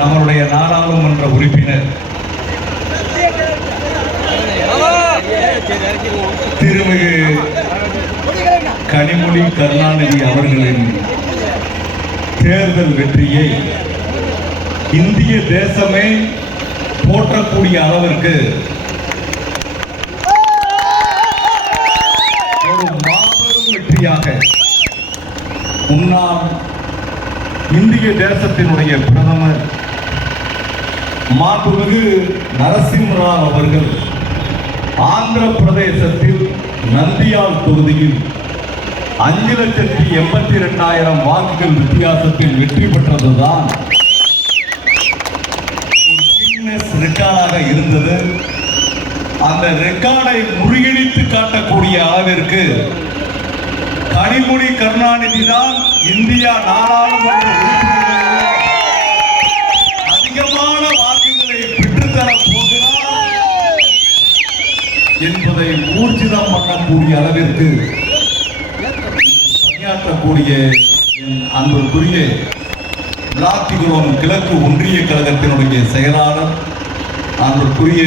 நம்மளுடைய நாடாளுமன்ற உறுப்பினர் திருமிகு கனிமொழி கருணாநிதி அவர்களின் தேர்தல் வெற்றியை இந்திய தேசமே போற்றக்கூடிய அளவிற்கு ஒரு மாபெரும் வெற்றியாக முன்னாள் இந்திய தேசத்தினுடைய பிரதமர் மாண்புமிகு நரசிம்மராவ் அவர்கள் ஆந்திர பிரதேசத்தில் நந்தியால் தொகுதியில் 5,82,000 வாக்குகள் வித்தியாசத்தில் வெற்றி பெற்றதுதான் ஒரு கின்னஸ் ரெக்கார்டாக இருந்தது. அந்த ரெக்கார்டை முறியடித்து காட்டக்கூடிய அளவிற்கு கனிமொழி கருணாநிதி தான் இந்தியா நாடாளுமன்ற உறுப்பினர்கள் அதிகமான வாக்குகளை பெற்றுத்தரப் போகிறார் என்பதை ஊர்ஜிதம் பண்ணக்கூடிய அளவிற்கு பணியாற்றக்கூடிய அன்புக்குரிய விளாத்திகுளம் கிழக்கு ஒன்றிய கழகத்தினுடைய செயலாளர் அன்புக்குரிய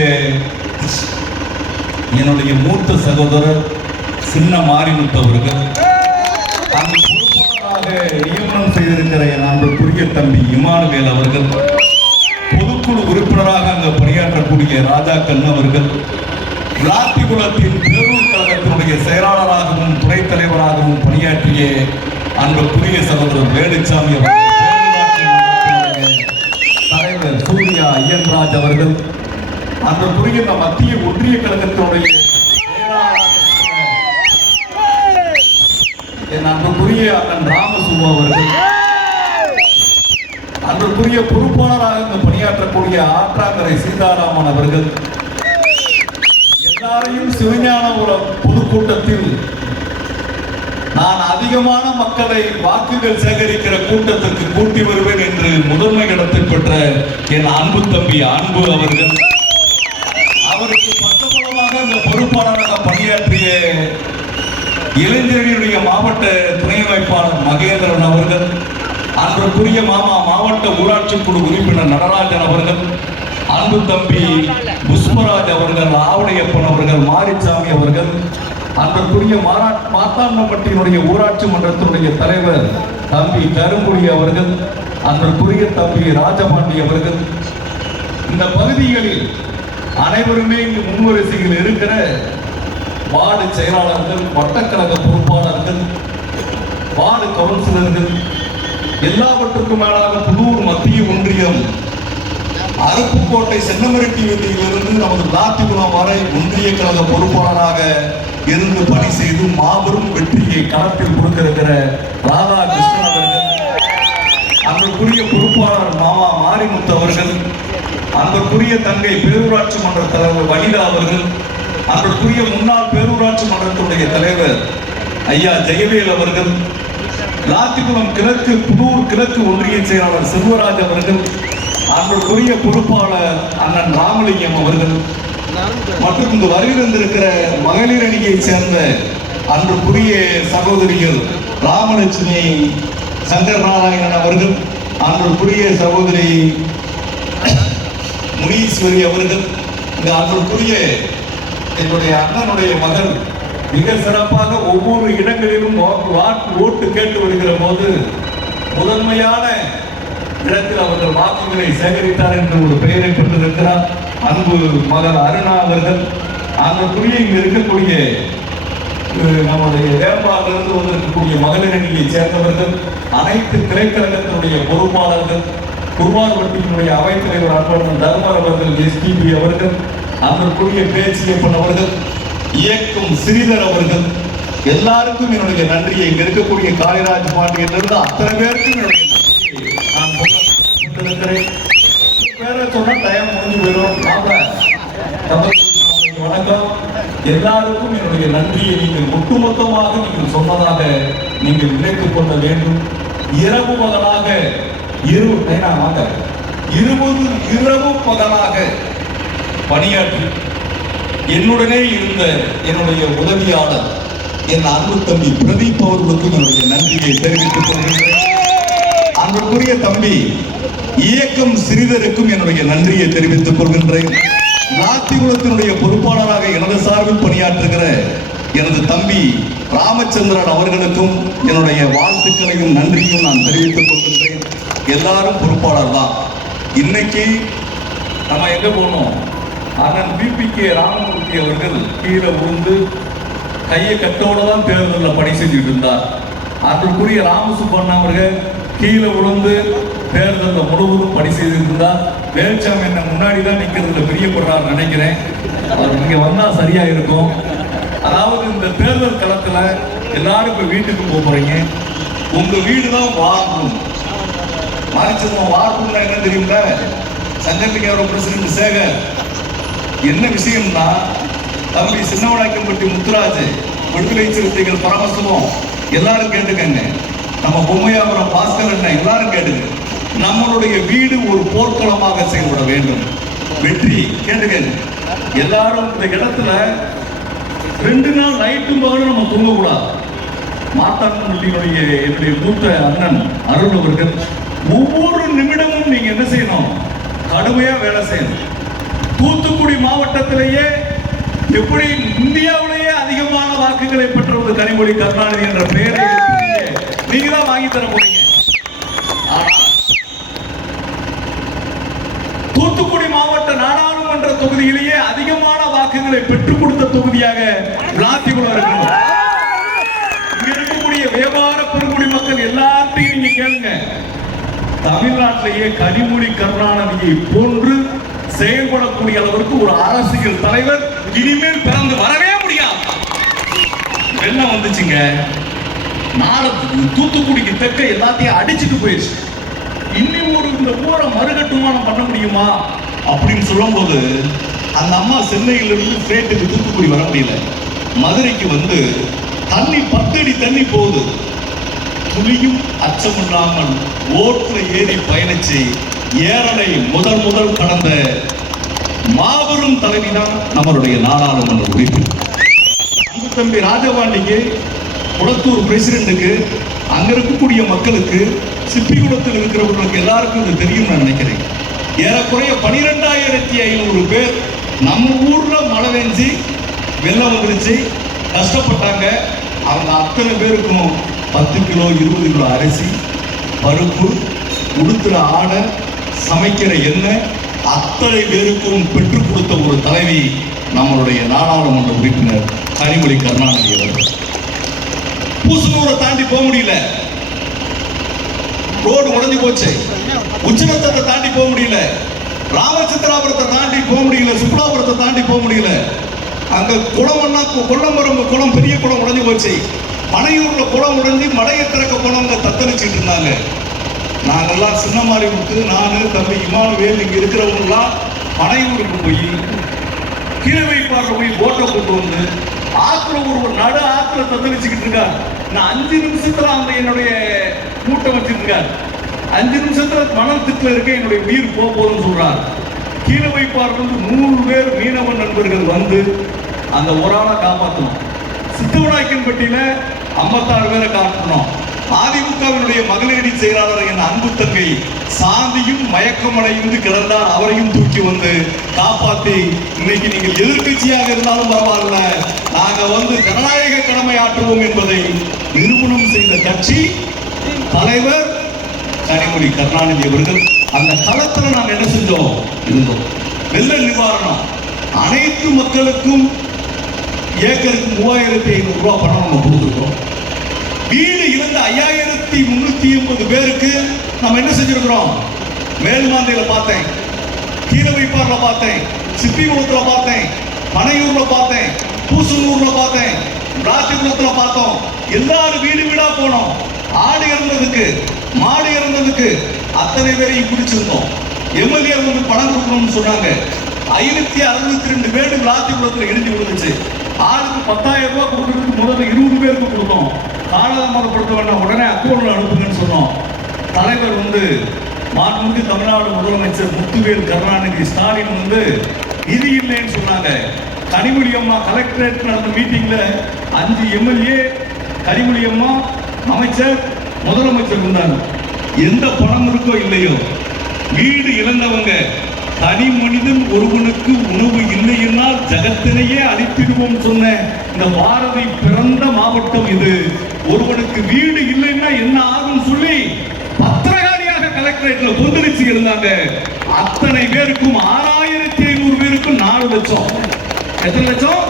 என்னுடைய மூத்த சகோதரர் சின்ன மாரிமுத்து அவர்கள், அந்த பொறுப்பாளராக நியமனம் செய்திருக்கிற என் அன்புக்குரிய தம்பி இமானுவேல் அவர்கள், பொதுக்குழு உறுப்பினராக அங்கு பணியாற்றக்கூடிய ராஜா கண்ணு அவர்கள், விளாத்திகுளத்தின் பேரூர் கழகத்தினுடைய செயலாளராகவும் துணைத் தலைவராகவும் பணியாற்றிய அன்புக்குரிய சகோதரர் வேலுச்சாமி அவர்கள், தலைவர் சூர்யா ஐயன்ராஜ் அவர்கள், அன்புக்குரிய மத்திய ஒன்றிய கழகத்தினுடைய என் அன்புக்குரிய அண்ணன் ராமசுவா அவர்கள், அன்புக்குரிய பொறுப்பாளராக பணியாற்றக்கூடிய ஆற்றாங்கரை சீதாராமன் அவர்கள், எல்லாரையும் சிவஞான பொதுக்கூட்டத்தில் நான் அதிகமான மக்களை வாக்குகள் சேகரிக்கிற கூட்டத்திற்கு கூட்டி வருவேன் என்று முதன்மை இடத்தை பெற்ற என் அன்பு தம்பி அன்பு அவர்கள், அவருக்கு பக்கபலமாக இந்த பொறுப்பாளராக பணியாற்றிய இளைஞர்களுடைய மாவட்ட துணை அமைப்பாளர் மகேந்திரன் அவர்கள், அன்புக்குரிய மாவட்ட ஊராட்சி குழு உறுப்பினர் நடராஜன் அவர்கள், அன்பு தம்பி புஷ்பராஜ் அவர்கள், ஆவடையப்பன் அவர்கள், மாரிசாமி அவர்கள், அன்புக்குரிய மாத்தாண்டப்பட்டியினுடைய ஊராட்சி மன்றத்தினுடைய தலைவர் தம்பி கருங்குடி அவர்கள், அன்புக்குரிய தம்பி ராஜபாண்டி அவர்கள், இந்த பகுதிகளில் அனைவருமே இங்கு முன்வரிசையில் இருக்கிற வார்டு செயலாளர்கள், வட்டக்கழக பொறுப்பாளர்கள், வார்டு கவுன்சிலர்கள், எல்லாவற்றுக்கும் மேலாக புதூர் மத்திய ஒன்றியம் அருப்புக்கோட்டை சென்னமரெட்டி வீதியிலிருந்து நமது விளாத்திகுளம் வரை ஒன்றிய கழக பொறுப்பாளராக இருந்து பணி செய்து மாபெரும் வெற்றியை களத்தில் கொடுத்திருக்கிற ராதாகிருஷ்ணன் அவர்கள், அன்புக்குரிய பொறுப்பாளர் மாமா மாரிமுத்து அவர்கள், அன்புக்குரிய தங்கை பேரூராட்சி மன்ற தலைவர் வனிதா அவர்கள், அன்புக்குரிய முன்னாள் பேரூராட்சி மன்றத்துடைய தலைவர் ஐயா ஜெயவேல் அவர்கள், விளாத்திகுளம் கிழக்கு புதூர் கிழக்கு ஒன்றிய செயலாளர் செல்வராஜ் அவர்கள், அன்புக்குரிய பொறுப்பாளர் அண்ணன் ராமலிங்கம் அவர்கள், மற்றும் இங்கு வருகின்றிருக்கிற மகளிர் அணியை சேர்ந்த அன்புக்குரிய சகோதரிகள் ராமலட்சுமி சங்கர் நாராயணன் அவர்கள், அன்புக்குரிய சகோதரி முனீஸ்வரி அவர்கள், இந்த அன்புக்குரிய என்னுடைய அண்ணனுடைய மகள் மிக சிறப்பாக ஒவ்வொரு இடங்களிலும் ஓட்டு கேட்டு வருகிற போது முதன்மையான இடத்தில் அவர்கள் வாக்குகளை சேகரித்தார் என்று ஒரு பெயரை பெற்றிருக்கிறார் அன்பு மகள் அருணா அவர்கள். அன்புக்குரிய இங்கு இருக்கக்கூடிய நம்முடைய வேம்பாலிருந்து வந்திருக்கக்கூடிய மகளிர் அணியை சேர்ந்தவர்கள், அனைத்து கிளைக்கழகத்தினுடைய பொறுப்பாளர்கள், குருவார்பட்டியினுடைய அவைத்தலைவர் அன்பழகன் தர்மர் அவர்கள், எஸ்டிபி அவர்கள், அன்புக்குரிய பேச்சியப்பன் அவர்கள், இயக்கும் ஸ்ரீதர் அவர்கள், எல்லாருக்கும் என்னுடைய நன்றியை, இங்க இருக்கக்கூடிய காளிராஜ் பாண்டியிலிருந்து அத்தனை பேருக்கும் என்னுடைய நன்றியை நான் கொண்டிருக்கிறேன். பேரை சொன்ன டைம் முடிஞ்சு போயிடும். வணக்கம். எல்லாருக்கும் என்னுடைய நன்றியை நீங்கள் ஒட்டுமொத்தமாக நீங்கள் சொன்னதாக நீங்கள் நினைத்துக் கொள்ள வேண்டும். இரவு பகலாக 20 இரவு பகலாக பணியாற்றி என்னுடனே இருந்த என்னுடைய உதவியாளர் என் அன்பு தம்பி பிரதீப் அவர்களுக்கும் என்னுடைய நன்றியை தெரிவித்துக் கொள்கிறேன். அன்புக்குரிய தம்பி இயக்கம் சிறிதருக்கும் என்னுடைய நன்றியை தெரிவித்துக் கொள்கின்றேன். விளாத்திகுளத்தினுடைய பொறுப்பாளராக எனது சார்பில் பணியாற்றுகிற எனது தம்பி ராமச்சந்திரன் அவர்களுக்கும் என்னுடைய வாழ்த்துக்களையும் நன்றியும் நான் தெரிவித்துக் கொள்கின்றேன். எல்லாரும் பொறுப்பாளர் தான். இன்னைக்கு நம்ம எங்க போனோம்? அண்ணன் பிபிகே ராமமூர்த்தி அவர்கள் கீழே விழுந்து கையை கட்டோட தான் தேர்தலில் பணி செஞ்சுட்டு இருந்தார். அதற்குரிய ராமசுப்பண்ணா அவர்கள் கீழே விழுந்து தேர்தலில் முழுவதும் பணி செய்திருந்தார். வேல்சாமி என்ன முன்னாடி தான் நிற்கிறதுல பிரியப்படுறாரு நினைக்கிறேன். அவர் இங்கே வந்தால் சரியா இருக்கும். அதாவது இந்த தேர்தல் களத்தில் எல்லாரும் இப்போ வீட்டுக்கு போக போறீங்க. உங்க வீடு தான் வார்டும். மாரிச்சந்திரன் வார்டுன்னா என்ன தெரியுங்களா? சங்கத்திரியோட பிரசிடென்ட் சேகர் என்ன விஷயம்னா, தம்பி சின்னவடாக்கம்பட்டி முத்துராஜ், விடுதலை சிறுத்தைகள் பரமசிவம் எல்லாரும் கேட்டுக்கங்க, நம்ம பொம்மையாபுரம் பாஸ்கர் என்ன எல்லாரும் கேட்டுங்க. நம்மளுடைய வீடு ஒரு போர்க்களமாக செயல்பட வேண்டும். வெற்றி கேட்டுக்கங்க. எல்லாரும் இந்த இடத்துல 2 நாள் நைட்டும் பகலும் நம்ம தூங்கக்கூடாது. மாத்தாண்டனுடைய என்னுடைய மூத்த அண்ணன் அருள் அவர்கள் ஒவ்வொரு நிமிடமும் நீங்க என்ன செய்யணும்? கடுமையா வேலை செய்யணும். தூத்துக்குடி மாவட்டத்திலேயே எப்படி இந்தியாவிலேயே அதிகமான வாக்குகளை பெற்றவர் கனிமொழி கருணாநிதி என்ற பெயரை நீங்க தான் வாங்கி தர போறீங்க. தூத்துக்குடி மாவட்ட நாடாளுமன்ற தொகுதியிலேயே அதிகமான வாக்குகளை பெற்றுக் கொடுத்த தொகுதியாக விளாத்திகுளம் இருக்கிறோம். இங்க இருக்கக்கூடிய வியாபார பெருங்குடி மக்கள் எல்லாத்தையும் நீங்க கேளுங்க. தமிழ்நாட்டிலேயே கனிமொழி கருணாநிதியை போன்று செயல்படக்கூடிய அளவிற்கு ஒரு அரசியல் தலைவர் இனிமேல் பிறந்து வரவே முடியாது. வெள்ளம் வந்துச்சுங்க, தூத்துக்குடிக்கு தெற்க எல்லாத்தையும் அடிச்சுட்டு போயிடுச்சு. இன்னும் ஒரு இந்த ஊரை மறுகட்டுமானம் பண்ண முடியுமா அப்படின்னு சொல்லும் போது அந்த அம்மா சென்னையிலிருந்து ஃபிளைட்டுக்கு தூத்துக்குடி வர முடியல. மதுரைக்கு வந்து தண்ணி 10 அடி தண்ணி போகுது. துளியும் அச்சமில்லாமல் ஓட்டுல ஏறி பயணிச்சு ஏரலை முதல் கடந்த மாபெரும் தலைவி தான் நம்மளுடைய நாடாளுமன்ற உறுப்பினர். அன்பு தம்பி ராஜபாண்டிக்கு, குளத்தூர் பிரசிடென்ட்டுக்கு, அங்க இருக்கக்கூடிய மக்களுக்கு, சிப்பிகுளத்தில் இருக்கிறவர்களுக்கு எல்லாருக்கும் இது தெரியும் நான் நினைக்கிறேன். ஏறக்குறைய 12,500 பேர் நம்ம ஊர்ல மழை பெஞ்சு வெள்ளம் வந்துருச்சு, கஷ்டப்பட்டாங்க. அவங்க அத்தனை பேருக்கும் 10 கிலோ 20 கிலோ அரிசி, பருப்பு, உடுத்துற ஆடை, சமைக்கிற எண்ணெய் அத்தனை பேருக்கும் பெற்றுக் கொடுத்த ஒரு தலைவி நம்மளுடைய நாடாளுமன்ற உறுப்பினர் கனிமொழி கருணாநிதி அவர்கள். பூசனூரை தாண்டி போக முடியல, ரோடு உடைஞ்சு போச்சு. உச்சநத்தத்தை தாண்டி போக முடியல, ராமச்சந்திராபுரத்தை தாண்டி போக முடியல, சுப்லாபுரத்தை தாண்டி போக முடியல. அங்க குளம்னா கொல்லம்பரம் குளம், பெரிய குளம் உடைஞ்சு போச்சு. மனையூர்ல குளம் உடைஞ்சு மடையை திறக்க போனவங்க தத்தளிச்சுட்டு இருந்தாங்க. நாங்கெல்லாம் சின்னமாரி விட்டு, நானு தம்பி இமானுவேல் இங்க இருக்கிறவங்கலாம் மனையூருக்கு போய் கீழவைப்பாரில் போய் போட்டை கொண்டு வந்து ஆத்துல ஒரு நடு ஆத்துல தத்தளிச்சுக்கிட்டு இருக்காங்க. நான் 5 நிமிஷத்துல அந்த என்னுடைய கூட்டம் வச்சிருக்காரு. 5 நிமிஷத்துல மணல் திட்டுல இருக்க என்னுடைய உயிர் போகுதுன்னு சொல்றாரு. கீழவைப்பாரில் வந்து 100 பேர் மீனவ நண்பர்கள் வந்து அந்த ஒரு ஆளை காப்பாற்றணும். சித்தவனாய்க்கன்பட்டியில 56 பேரை காட்டணும். அதிமுகவினுடைய மகளிரணி செயலாளர் என் அன்பு தங்கை சாந்தியும் மயக்கமடைந்து கிடந்தார். அவரையும் தூக்கி வந்து காப்பாற்றி இன்னைக்கு நீங்கள் எதிர்கட்சியாக இருந்தாலும் பரவாயில்ல, நாங்க வந்து ஜனநாயக கடமை ஆற்றுவோம் என்பதை நிரூபணம் செய்த கட்சி தலைவர் கனிமொழி கருணாநிதி அவர்கள். அந்த களத்துல நாங்க என்ன செஞ்சோம்? இருந்தோம். வெள்ள நிவாரணம் அனைத்து மக்களுக்கும் ஏக்கருக்கு 3,500 ரூபாய் பணம் நம்ம கொடுத்துருக்கோம். வீடு இழந்த 5,380 பேருக்கு நம்ம என்ன செஞ்சிருக்கிறோம்? மேல்மாந்தையில பார்த்தேன், கீழவைப்பார்ல பார்த்தேன், சிப்பிகுளத்துல பார்த்தேன், பனையூர்ல பார்த்தேன், பூசனூர்ல பார்த்தேன், ராசிகுளத்துல பார்த்தோம். எல்லாரும் வீடு வீடா போனோம். ஆடு இறந்ததுக்கு, மாடு இறந்ததுக்கு அத்தனை பேரையும் குடிச்சிருந்தோம். எம்எல்ஏ வந்து பணம் கொடுக்கணும்னு சொன்னாங்க. 562 வீடு ராசிகுளத்துல இடிஞ்சு விழுந்துச்சு. ஆளுக்கு 10,000 ரூபாய் கொடுக்கறதுக்கு முதல்ல 20 பேருக்கு கொடுத்தோம். காலதாமதப்படுத்த வேண்டாம், உடனே அக்கௌண்ட்ல அனுப்புங்கன்னு சொன்னோம். தலைவர் வந்து மாண்புமிகு தமிழ்நாடு முதலமைச்சர் முத்துவேல் கருணாநிதி ஸ்டாலின் வந்து நிதி இல்லைன்னு சொன்னாங்க. கனிமொழி அம்மா கலெக்டரேட் நடந்த மீட்டிங்ல 5 எம்எல்ஏ, கனிமொழி அம்மா, அமைச்சர், முதலமைச்சர் இருந்தாங்க. எந்த பணம் இருக்கோ இல்லையோ வீடு இழந்தவங்க, தனி மனிதன் ஒருவனுக்கு உணவு இல்லை என்னால் ஜகத்தினையே அழித்திடுவோம் சொன்ன இந்த பாரதி பிறந்த மாவட்டம் இது. ஒருவனுக்கு வீடு இல்லைன்னா என்ன ஆகும் சொல்லி பத்திரகாளியாக கலெக்டரேட்ல கொந்தளிச்சு இருந்தாங்க. அத்தனை பேருக்கும் 6500 பேருக்கும் 4 லட்சம். எத்தனை லட்சம்?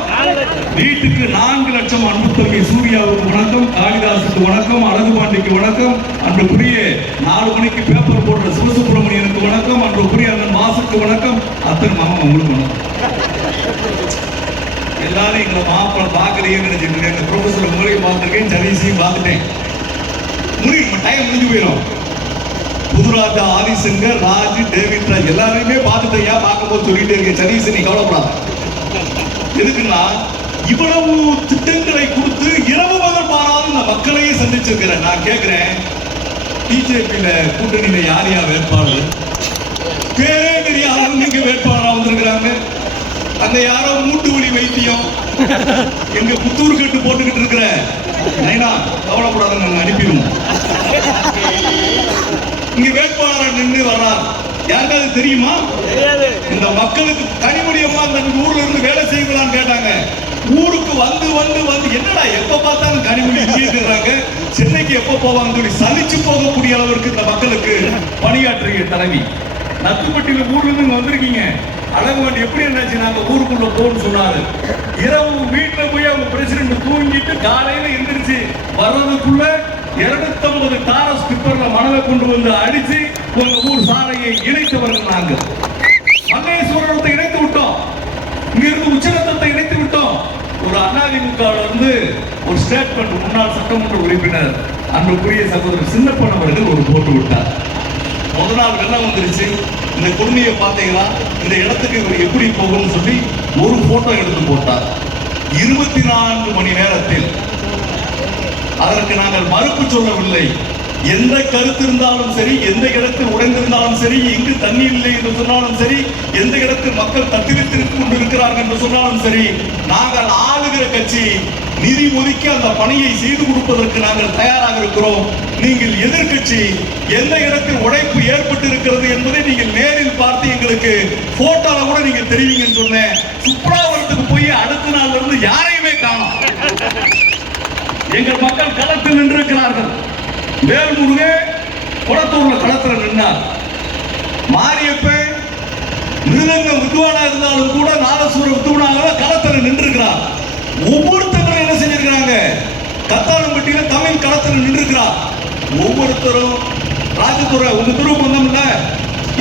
வீட்டுக்கு 4 லட்சம். அன்புத்தம்பி சூர்யாவுக்கு வணக்கம், காளிதாசுக்கு வணக்கம், அழகுபாண்டிக்கு வணக்கம், அன்றுக்குரிய 4 மணிக்கு பேப்பர் போடுற சிவசுப்பிரமணியனுக்கு வணக்கம், அன்றுக்குரிய அண்ணன் வாசுக்கு வணக்கம், அத்தனை மாமா உங்களுக்கு வணக்கம். எல்லாரும் எங்களை மாப்பிள்ள பார்க்கலையேன்னு நினைச்சிட்டு இந்த ப்ரொஃபஸர் உங்களையும் பார்த்துருக்கேன், சதீஷையும் பார்த்துட்டேன். டைம் முடிஞ்சு போயிடும். புதுராஜா, ஆதிசங்கர், ராஜ், டேவிட் ராஜ் எல்லாரையுமே பார்த்துட்டேன். ஏன் பார்க்கும்போது சொல்லிட்டே இருக்கேன், சதீஷ் நீ கவலைப்படாத. எதுக்குன்னா இவ்வளவு திட்டங்களை கொடுத்து இரவு பகல் பாராது இந்த மக்களையே சந்திச்சிருக்கிறேன். நான் கேட்கிறேன், பிஜேபியில கூட்டணியில யார் யார் வேட்பாளர்? பேரே தெரியாத நீங்க வேட்பாளராக வந்திருக்கிறாங்க. அந்த யாரோ மூட்டு வலி வைத்தியம் எங்க புத்தூர் கட்டு போட்டுக்கிட்டு இருக்கிற நைனா கவலைப்படாத, நாங்க அனுப்பிடுவோம். இங்க வேட்பாளர் நின்று வர்றார், யாருக்காவது தெரியுமா? இந்த மக்களுக்கு கனிமொழியம்மா அந்த ஊர்ல இருந்து வேலை செய்யலாம்னு கேட்டாங்க. ஊருக்கு வந்து வந்து வந்து என்னடா எப்ப பார்த்தாலும் கனிமொழி கேட்கிறாங்க, சென்னைக்கு எப்ப போவாங்க சொல்லி சலிச்சு போகக்கூடிய அளவிற்கு இந்த மக்களுக்கு பணியாற்றிய தலைவி. நத்துப்பட்டியில ஊர்ல இருந்து வந்திருக்கீங்க. அழகுவாண்டி எப்படி என்னாச்சு, நாங்க ஊருக்குள்ள போன்னு சொன்னாரு. இரவு வீட்டுல போய் அவங்க பிரசிடென்ட் தூங்கிட்டு காலையில எந்திரிச்சு வர்றதுக்குள்ள 250 டாரஸ் டிப்பர்ல மணலை கொண்டு வந்து அடிச்சு உங்க ஊர் சாலையை இணைத்தவர்கள் நாங்கள். மல்லேஸ்வரத்தை இணைத்து விட்டோம், இங்க இருந்து உச்சநத்தத்தை இணைத்து விட்டோம். ஒரு அதிமுக இருந்து ஒரு ஸ்டேட்மெண்ட் முன்னாள் சட்டமன்ற உறுப்பினர் அன்புக்குரிய சகோதரர் சின்னப்பன் அவர்கள் ஒரு போட்டு விட்டார். முதல் நாள் வெள்ளம் வந்துருச்சு, இந்த கொடுமையை பார்த்தீங்களா, இந்த இடத்துக்கு இவர் எப்படி போகணும்னு சொல்லி ஒரு போட்டோ எடுத்து போட்டார். 24 மணி நேரத்தில் அதற்கு நாங்கள் மறுப்பு சொல்லவில்லை. எந்த கருத்து இருந்தாலும் சரி, எந்த இடத்தில் உடைந்திருந்தாலும் சரி, எங்கு தண்ணி இல்லை என்று சொன்னாலும் சரி, எந்த இடத்தில் மக்கள் தத்தளித்திருக்க கொண்டிருக்கிறார்கள் என்று சொன்னாலும் சரி, நாங்கள் ஆளுகிற கட்சி நிதி ஒதுக்கி அந்த பணியை செய்து கொடுப்பதற்கு நாங்கள் தயாராக இருக்கிறோம். நீங்கள் எதிர்கட்சி எந்த இடத்தில் உடைப்பு ஏற்பட்டு இருக்கிறது என்பதை நீங்கள் நேரில் பார்த்து எங்களுக்கு போட்டோல கூட நீங்க தெரிவிங்கன்னு சொன்னேன். சுப்ராவரத்துக்கு போய் அடுத்த நாள்ல இருந்து யாரையுமே காணோம். எங்கள் மக்கள் களத்தில் நின்றிருக்கிறார்கள். வேல்முருகே குளத்தூர்ல களத்தில் நின்றார். மாரியப்பன் மிருதங்க வித்வானா இருந்தாலும் கூட நாதசுர வித்வானாக களத்தில் நின்றிருக்கிறார். ஒவ்வொருத்தரும் என்ன செஞ்சிருக்கிறாங்க, கத்தாளம்பட்டியில தமிழ் களத்தில் நின்றிருக்கிறார். ஒவ்வொருத்தரும் ராஜதுறை உங்க துருவம் வந்தோம்ல,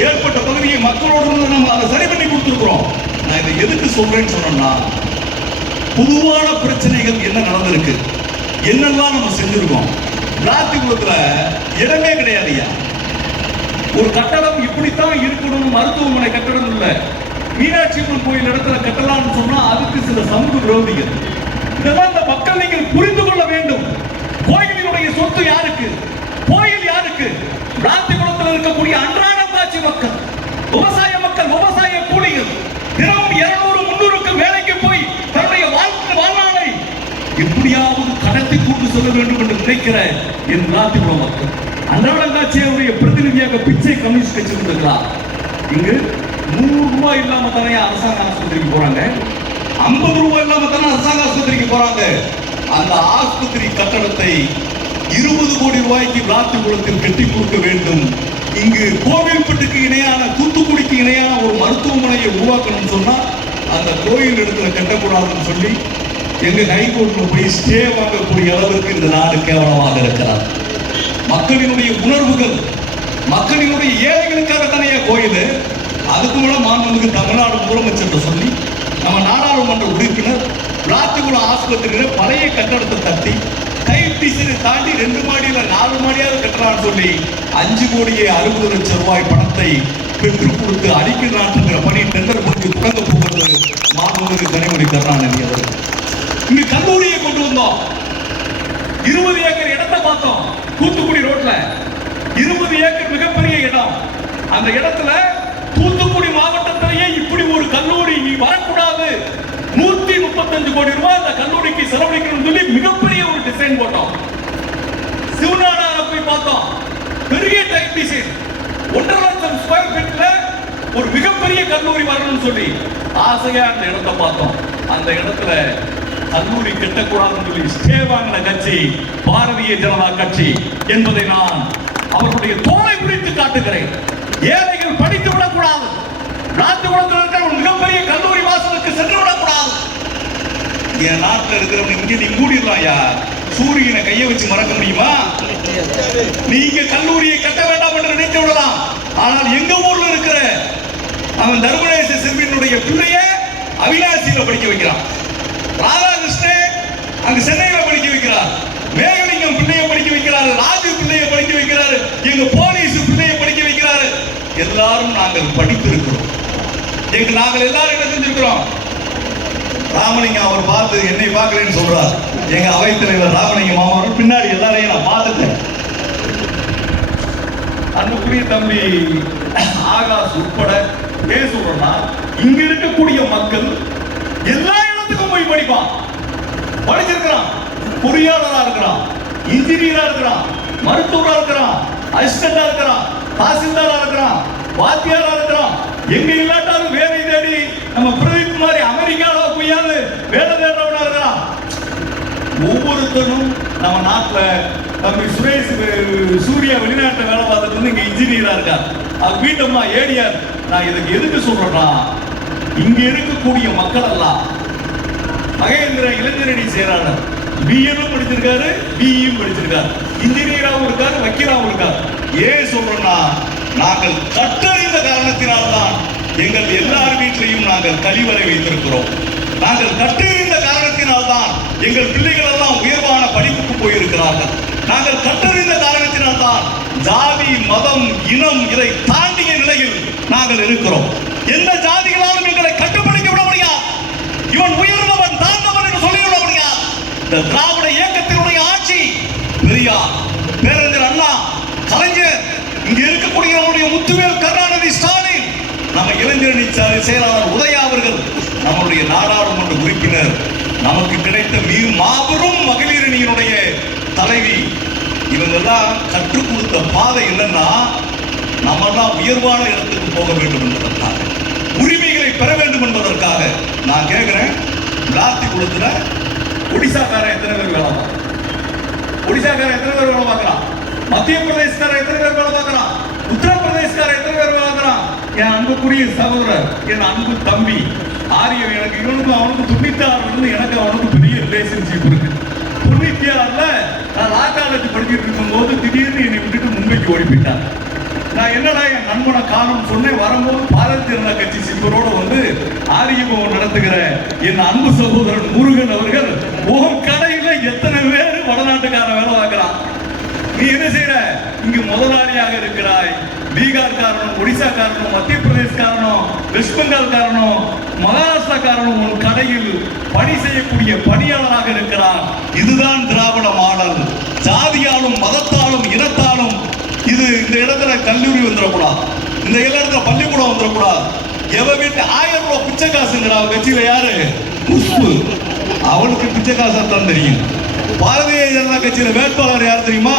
ஏற்பட்ட பகுதியை மக்களோடு நம்ம அதை சரி பண்ணி கொடுத்துருக்கிறோம். நான் இதை எதுக்கு சொல்றேன்னு சொன்னா, பொதுவான பிரச்சனைகள் என்ன நடந்திருக்கு, என்னெல்லாம் நம்ம செஞ்சிருக்கோம். விளாத்திக்குளத்துல இடமே கிடையாதுயா. ஒரு கட்டடம் இப்படித்தான் இருக்கணும், மருத்துவமனை கட்டடம் இல்ல, மீனாட்சி அம்மன் கோயில் இடத்துல கட்டலாம்னு சொன்னா அதுக்கு சில சமூக விரோதிகள். இதெல்லாம் இந்த மக்கள் நீங்கள் புரிந்து கொள்ள வேண்டும். கோயிலினுடைய சொத்து யாருக்கு, கோயில் யாருக்கு? விளாத்திக்குளத்தில் இருக்கக்கூடிய அன்றாடம் காட்சி மக்கள், விவசாய மக்கள், விவசாய கூலிகள் தினமும் 200-300 வேலைக்கு போய் தன்னுடைய வாழ்நாளை எப்படியாவது கடத்தி கூட்டு செல்ல வேண்டும் என்று நினைக்கிற என் விளாத்திக்குளம் மக்கள் அன்றாடங்காட்சியுடைய பிரதிநிதியாக பிச்சை கம்யூனிஸ்ட் கட்சி இருக்கிறார். இங்கு 100 ரூபாய் இல்லாம தானே அரசாங்க ஆஸ்பத்திரிக்கு போறாங்க, 50 ரூபாய் இல்லாம தானே அரசாங்க ஆஸ்பத்திரிக்கு போறாங்க. அந்த ஆஸ்பத்திரி கட்டடத்தை 20 கோடி ரூபாய்க்கு விளாத்திக்குளத்தில் கட்டி கொடுக்க வேண்டும். இங்கு கோவில்பட்டுக்கு இணையான, தூத்துக்குடிக்கு இணையான ஒரு மருத்துவமனையை உருவாக்கணும்னு சொன்னா அந்த கோயில் இடத்துல கட்டக்கூடாதுன்னு சொல்லி எங்க ஹைகோர்ட்ல போய் ஸ்டே வாங்கக்கூடிய அளவிற்கு இந்த நாடு கேவலமாக இருக்கிறார். மக்களினுடைய உணர்வுகள், மக்களினுடைய ஏழைகளுக்காக தானே கோயில். அதுக்கு மேல மாண்புமிகு தமிழ்நாடு முதலமைச்சர் சொல்லி நம்ம நாடாளுமன்ற உறுப்பினர் விளாத்திக்குளம் ஆஸ்பத்திரியில பழைய கட்டடத்தை தட்டி கைடிசனை தாண்டி 2 மாடியில 4 மாடியாவது கட்டலாம்னு சொல்லி 5 கோடியே 60 லட்சம் ரூபாய் பணத்தை பெற்றுக் கொடுத்து அடிக்கல் நாட்டுகிற பணி டெண்டர் முடிஞ்சு தொடங்க போகிறது மாண்புமிகு கனிமொழி கருணாநிதி அவர்கள். இங்க கல்லூரியை கொண்டு வந்தோம், 20 ஏக்கர் இடத்தை பார்த்தோம். தூத்துக்குடி ரோட்ல 20 ஏக்கர் மிகப்பெரிய இடம். அந்த இடத்துல தூத்துக்குடி மாவட்டத்திலேயே இப்படி ஒரு கல்லூரி வரக்கூடாது, 135 கோடி ரூபாய் அந்த கல்லூரிக்கு செலவழிக்கணும் சொல்லி மிகப்பெரிய ஒரு டிசைன் போட்டோம். சிவநாடார போய் பார்த்தோம், பெரிய டைப் டிசைன். 1,50,000 ஸ்கொயர் ஃபீட்ல ஒரு மிகப்பெரிய கல்லூரி வரணும்னு சொல்லி ஆசையா அந்த இடத்தை பார்த்தோம். அந்த இடத்துல கல்லூரி கட்டக்கூடாதுன்னு சொல்லி ஸ்டே வாங்கின கட்சி பாரதிய ஜனதா கட்சி என்பதை நான் அவர்களுடைய தோலை பிடித்து காட்டுகிறேன். ஏழைகள் படித்து விடக்கூடாது, ராஜகுலத்தில் இருக்கிற ஒரு மிகப்பெரிய கல்லூரி வாசலுக்கு சென்று விடக்கூடாது. என் நாட்டில் இருக்கிறவங்க இங்க நீ மூடிடலாம்யா, சூரியனை கையை வச்சு மறக்க முடியுமா? நீங்க கல்லூரியை கட்ட வேண்டாம் என்று நினைத்து விடலாம். ஆனால் எங்க ஊர்ல இருக்கிற அவன் தர்மநேச செல்வியினுடைய பிள்ளைய அவினாசியில படிக்க வைக்கிறான், ராதாகிருஷ்ணன் அங்க சென்னையில படிக்க வைக்கிறார், மேகலிங்கம் பிள்ளைய படிக்க வைக்கிறாரு, ராஜு பிள்ளைய படிக்க வைக்கிறாரு, எங்க போலீஸ் பிள்ளைய படிக்க வைக்கிறாரு. எல்லாரும் நாங்கள் படித்திருக்கிறோம். நாங்கள் எல்லாரும் என்ன செஞ்சிருக்கிறோம்? ராமலிங்கம் அவர் பார்த்து என்னை பார்க்கிறேன்னு சொல்றார். எங்க அவை தலைவர் ராமலிங்கம் மாமா பின்னாடி எல்லாரையும் நான் பார்த்துட்டேன். அன்புக்குரிய தம்பி ஆகாஷ் உட்பட ஏன் சொல்றேன்னா, இங்க இருக்கக்கூடிய மக்கள் எல்லா இடத்துக்கும் போய் படிப்பான். படிச்சிருக்கிறான், பொறியாளரா இருக்கிறான், இன்ஜினியரா இருக்கிறான், மருத்துவரா இருக்கிறான், அசிஸ்டண்டா இருக்கிறான், தாசில்தாரா இருக்கிறான், வாத்தியாரா இருக்கிறான். எங்க இல்லாட்டாலும் வேலை தேடி நம்ம பிரதீப் மாதிரி அமெரிக்கால போயாவது வேலை தேடுறவனா இருக்கிறான். ஒவ்வொருத்தரும் நம்ம நாட்டுல தம்பி சுரேஷ் சூர்யா வெளிநாட்டுல வேலை பார்த்துட்டு வந்து இங்க இன்ஜினியரா இருக்கார். அது வீட்டம்மா ஏடியார். நான் இதுக்கு எதுக்கு சொல்றேன்னா, இங்க இருக்கக்கூடிய மக்கள் எல்லாம் மகேந்திர இளைஞரணி செயலாளர் பிஎனும் படிச்சிருக்காரு, பிஇயும் படிச்சிருக்காரு, இன்ஜினியராகவும் இருக்காரு, வக்கீலாகவும் இருக்காரு. ஏன் சொல்றோம்னா, நாங்கள் கற்றறிந்த காரணத்தினால்தான் எங்கள் எல்லார் வீட்டிலையும் நாங்கள் கழிவறை வைத்திருக்கிறோம். நாங்கள் கற்றறிந்த காரணத்தினால்தான் எங்கள் பிள்ளைகள் எல்லாம் உயர்வான படிப்புக்கு போயிருக்கிறார்கள். நாங்கள் கற்றறிந்த காரணத்தினால்தான் ஜாதி, மதம், இனம் இதை தாண்டிய நிலையில் நாங்கள் இருக்கிறோம். எந்த ஜாதிகளாலும் எங்களை கட்டுப்படுத்த விட முடியாது. இவன் உயர்ந்தவன் தாழ்ந்தவன் என்று சொல்லிவிட முடியாது. இந்த திராவிட இயக்கத்தினுடைய ஆட்சி பெரியார், பேரறிஞர் அண்ணா, கலைஞர், இங்க இருக்கக்கூடிய நம்முடைய முத்துவேல் கருணாநிதி ஸ்டாலின், நம்ம இளைஞரணி செயலாளர் உதயா அவர்கள், நம்முடைய நாடாளுமன்ற உறுப்பினர், நமக்கு கிடைத்த மிக மாபெரும் மகளிர் அணியினுடைய தலைவி, இவங்கெல்லாம் கற்றுக் கொடுத்த பாதை என்னன்னா, நம்ம எல்லாம் உயர்வான இடத்துக்கு போக வேண்டும் என்பதற்காக, உரிமைகளை பெற வேண்டும் என்பதற்காக. நான் கேட்கிறேன், விளாத்திக்குளத்துல ஒடிசாக்காரன் எத்தனை பேர் வேலை பார்க்கலாம்? ஒடிசாக்காரன் எத்தனை பேர் வேலை பார்க்கலாம்? மத்திய பிரதேசக்காரன் எத்தனை பேர் வேலை பார்க்கலாம்? உத்தரப்பிரதேசக்காரன் எத்தனை பேர் வேலை பார்க்கலாம்? என் அன்புக்குரிய சகோதரர், என் அன்பு தம்பி ஆரியன், எனக்கு இவனுக்கும் அவனுக்கும் 96 எனக்கு அவனுக்கு பெரிய ரிலேஷன்ஷிப் இருக்கு. 96ல நான் லா காலேஜ் படிச்சுட்டு இருக்கும் போது திடீர்னு என்னை விட்டுட்டு மும்பைக்கு ஓடி போயிட்டான். நான் என்னடா என் நண்பனை காரணம் சொன்னேன். வரும்போது பாரதிய ஜனதா கட்சி சிம்பரோட வந்து ஆரியபவன் நடத்துகிற என் அன்பு சகோதரன் முருகன் அவர்கள், உன் கடையில எத்தனை பேர் வடநாட்டுக்காரன் வேலை பார்க்கிறான், நீ என்ன செய்யற? இங்கு முதலாளியாக இருக்கிறாய். பீகார் காரணம், ஒடிசா காரணம், மத்திய பிரதேஷ் காரணம், வெஸ்ட் பெங்கால் காரணம், மகாராஷ்டிரா காரணம், உன் கடையில் பணி செய்யக்கூடிய பணியாளராக இருக்கிறார். இதுதான் திராவிட மாடல். ஜாதியாலும் மதத்தாலும் இனத்தாலும் இது இந்த இடத்துல கல்லூரி வந்துடக்கூடாது, இந்த இடத்துல பள்ளிக்கூடம் வந்துடக்கூடாது. எவ வீட்டு 1000 ரூபாய் பிச்சை காசுங்கிறா கட்சியில யாரு? குஷ்பு. அவனுக்கு பிச்சை காசா தான் தெரியும். பாரதிய ஜனதா கட்சியில வேட்பாளர் யார் தெரியுமா?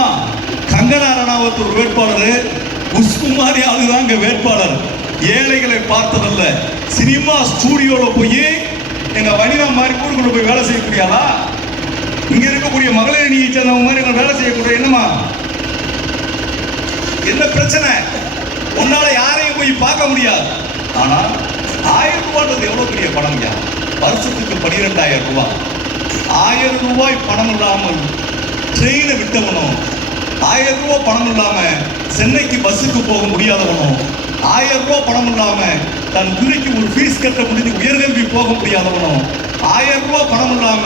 கங்கனா ரணாவத் ஒரு வேட்பாளர், குஷ்பு மாதிரி ஆளுதான் வேட்பாளர். ஏழைகளை பார்த்ததல்ல, சினிமா ஸ்டூடியோல போய் எங்க வனிதா மாதிரி ஊருக்குள்ள போய் வேலை செய்யக்கூடியாதா? இங்க இருக்கக்கூடிய மகளிர் அணியை சேர்ந்தவங்க மாதிரி வேலை செய்யக்கூடிய என்னமா என்ன பிரச்சனை? உன்னால யாரையும் போய் பார்க்க முடியாது. ஆனா 1000 ரூபாய் எவ்வளவு பெரிய பணம்? வருஷத்துக்கு 12,000 ரூபாய். 1000 ரூபாய் பணம் இல்லாமல் ட்ரெயினை விட்டவனும், 1000 ரூபாய் பணம் இல்லாம சென்னைக்கு பஸ்ஸுக்கு போக முடியாதவனும், 1000 ரூபாய் பணம் இல்லாம தன் பிள்ளைக்கு ஒரு ஃபீஸ் கட்ட முடிஞ்சு உயர்கல்வி போக முடியாதவனும், 1000 ரூபாய் பணம் இல்லாம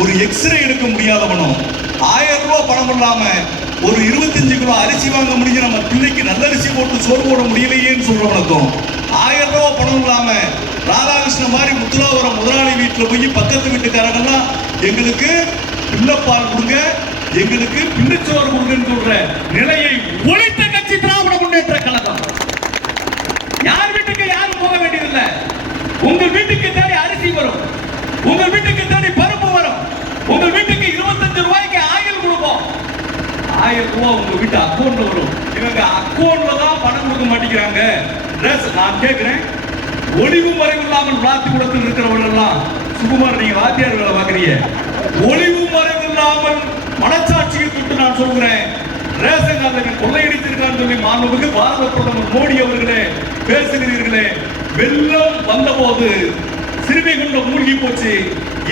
ஒரு எக்ஸ்ரே எடுக்க முடியாதவனும், 1000 ரூபாய் பணம் இல்லாம ஒரு 25 கிலோ அரிசி வாங்க முடிஞ்ச நம்ம பிள்ளைக்கு நல்ல அரிசி போட்டு சோறு போட முடியலையேன்னு சொல்றவனுக்கும், 1000 ரூபாய் பணம் இல்லாம ராதாகிருஷ்ணன் மாதிரி முத்துலாவரம் முதலாளி வீட்டில் போய் பக்கத்து வீட்டுக்காரங்கெல்லாம் எங்களுக்கு பிள்ளைப்பால் கொடுங்க, எங்களுக்கு பிள்ளைச்சோறு கொடுங்கன்னு சொல்ற நிலையை ஒழித்த கட்சி திராவிட முன்னேற்ற கழகம். யார் வீட்டுக்கு யாரும் போக வேண்டியதில்லை. உங்கள் வீட்டுக்கு தேடி அரிசி வரும், உங்கள் வீட்டுக்கு தேடி பருப்பு வரும், உங்கள் வீட்டுக்கு 25 ரூபாய்க்கு ஆயில் கொடுப்போம். 1000 ரூபாய் உங்க வீட்டு அக்கௌண்ட்ல வரும். இவங்க அக்கௌண்ட்ல தான் பணம் கொடுக்க மாட்டேங்கிறாங்க. நான் கேட்கிறேன், ஒளிவு மறைவு இல்லாமல் விளாத்திக்குளத்தில் இருக்கிறவர்கள் எல்லாம், சுகுமார் நீங்க வாத்தியார் வேலை பார்க்கறீங்க, ஒளிவு மறைவு இல்லாமல் மனச்சாட்சியை தொட்டு நான் சொல்கிறேன், ரேஷன் கார்டு கொள்ளையடித்திருக்கான்னு சொல்லி மாண்புமிகு பாரத பிரதமர் மோடி அவர்களே பேசுகிறீர்களே. வெள்ளம் வந்தபோது சிறுவைகுண்டம் மூழ்கி போச்சு,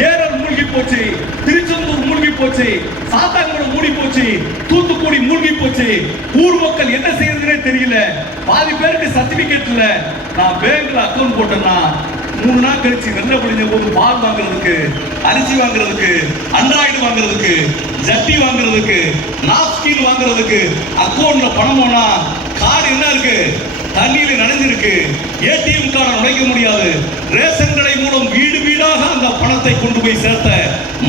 ஏரல் மூழ்கி போச்சு, திருச்செந்தூர் மூழ்கி போச்சு, சாத்தான்குளம் மூழ்கி போச்சு, தூத்துக்குடி மூழ்கி போச்சு. ஊர் மக்கள் என்ன செய்யறதுனே தெரியல. பாதி பேருக்கு சர்டிபிகேட் இல்ல. நான் பேங்க்ல அக்கௌண்ட் போட்டேன்னா 3 நாள் கழிச்சு வெள்ள பொழிஞ்ச போது பால் வாங்குறதுக்கு, அரிசி வாங்குறதுக்கு, அண்ட்ராய்டு வாங்குறதுக்கு, ஜட்டி வாங்குறதுக்கு, நாப்கின் வாங்குறதுக்கு அக்கௌண்ட்ல பணம் போனா கார்டு என்ன இருக்கு, தண்ணீர் நனைஞ்சிருக்கு, ஏடிஎம் கார்டு நுழைக்க முடியாது. ரேஷன் கடை மூலம் வீடு வீடாக அந்த பணத்தை கொண்டு போய் சேர்த்த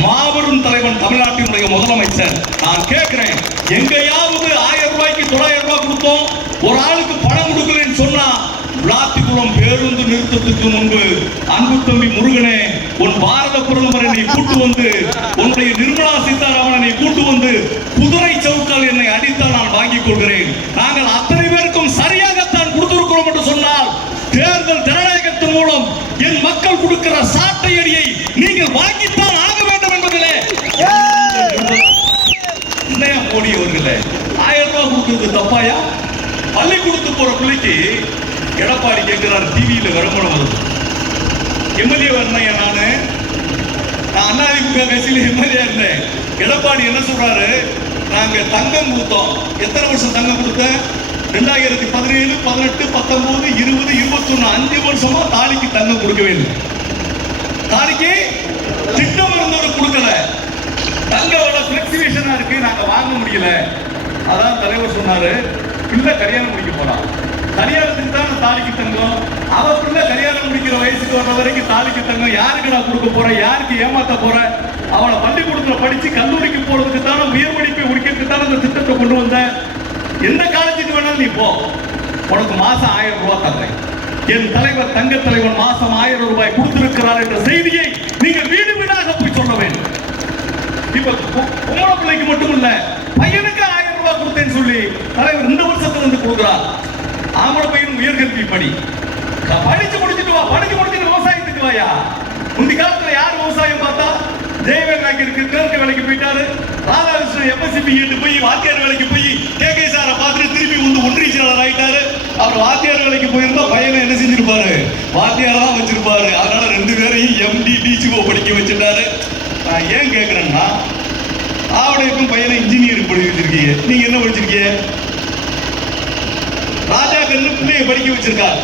மாபெரும் தலைவன் தமிழ்நாட்டினுடைய முதலமைச்சர். நான் கேட்கிறேன், எங்கேயாவது 1000 ரூபாய்க்கு 900 ரூபாய் கொடுத்தோம், ஒரு ஆளுக்கு பணம் கொடுக்கலன்னு சொன்னா, விளாத்திக்குளம் பேருந்து நிறுத்தத்துக்கு முன்பு அன்பு தம்பி முருகனே, உன் பாரத பிரதமர் என்னை கூட்டு வந்து, உன்னுடைய நிர்மலா சீதாராமனை கூட்டு வந்து குதிரை சவுக்கால் என்னை அடித்தால் நான் வாங்கிக் கொள்கிறேன். நாங்கள் அத்தனை பேருக்கும் சரியாகத்தான் கொடுத்திருக்கிறோம் என்று சொன்னால், தேர்தல் ஜனநாயகத்தின் மூலம் என் மக்கள் கொடுக்கிற சாட்டை அடியை நீங்கள் வாங்கித்தான் ஆக வேண்டும் என்பதிலே மோடி அவர்களே 1000 ரூபாய் கொடுக்கிறது தப்பாயா? பள்ளிக்கூடத்து போற பிள்ளைக்கு எடப்பாடி கேட்கிறார், டிவியில விளம்பரம் வருது, எம்எல்ஏ வரணையா, நான் அதிமுக கட்சியில எம்எல்ஏ இருந்தேன். எடப்பாடி என்ன சொல்றாரு, நாங்க தங்கம் கொடுத்தோம். எத்தனை வருஷம் தங்கம் கொடுத்தேன்? 2017, 18, 19, 20, 21 5 வருஷமா தாலிக்கு தங்கம் கொடுக்கவே இல்லை. தாலிக்கு திட்டம் இருந்தவர் கொடுக்கல. தங்கோட பிளெக்சிவேஷனா இருக்கு, நாங்க வாங்க முடியல. அதான் தலைவர் சொன்னாரு, பிள்ளை கல்யாணம் முடிக்க போறான், கல்யாணத்துக்கு தான் தாலிக்கு தங்கம். அவ பிள்ளை கல்யாணம் முடிக்கிற வயசுக்கு வர்ற வரைக்கும் தாலிக்கு தங்கம் யாருக்கு நான் கொடுக்க போறேன், யாருக்கு ஏமாத்த போறேன்? அவளை பள்ளிக்கூடத்துல படிச்சு கல்லூரிக்கு போறதுக்கு தானே, உயர் படிப்பை முடிக்கிறதுக்கு தானே இந்த திட்டத்தை கொண்டு வந்த. எந்த காலேஜுக்கு வேணாலும் நீ போ, உனக்கு மாசம் 1000 ரூபாய் தர்றேன். என் தலைவர் தங்க தலைவர் மாசம் 1000 ரூபாய் கொடுத்திருக்கிறார் என்ற செய்தியை நீங்கள் வீடு வீடாக போய் சொல்ல வேண்டும். இப்ப பொம்பளை பிள்ளைக்கு மட்டும் இல்ல, பையனுக்கு 1000 ரூபாய் கொடுத்தேன்னு சொல்லி தலைவர் இந்த வருஷத்துல வந்து கொடுக்கிறார். ஆம்பளை பையன் உயர்கல்வி படி, படிச்சு முடிச்சுட்டு வா, படிச்சு முடிச்சுட்டு விவசாயத்துக்கு வாயா. முந்தி காலத்துல யார் விவசாயம் பார்த்தா? ஜெயவேல் நாயக்கருக்கு கிளர்க்கு வேலைக்கு போயிட்டாரு, ராதாகிருஷ்ணன் எம்எஸ்சி பிஎட் போய் வாத்தியார் வேலைக்கு போய் கேகே சாரை பார்த்துட்டு திருப்பி வந்து ஒன்றிய செயலாளர் ஆயிட்டாரு. அவர் வாத்தியார் வேலைக்கு போயிருந்தா பையனை என்ன செஞ்சிருப்பாரு, வாத்தியார் தான் வச்சிருப்பாரு. அதனால 2 பேரையும் எம்டி டிசிஓ படிக்க வச்சிருந்தாரு. நான் ஏன் கேட்கிறேன்னா, ஆவடைக்கும் பையனை இன்ஜினியரிங் படிக்க வச்சிருக்கீங்க, நீங்க என்ன படிச்சிருக்கீங்க? ராஜா கண்ணு பிள்ளைய படிக்க வச்சிருக்கார்,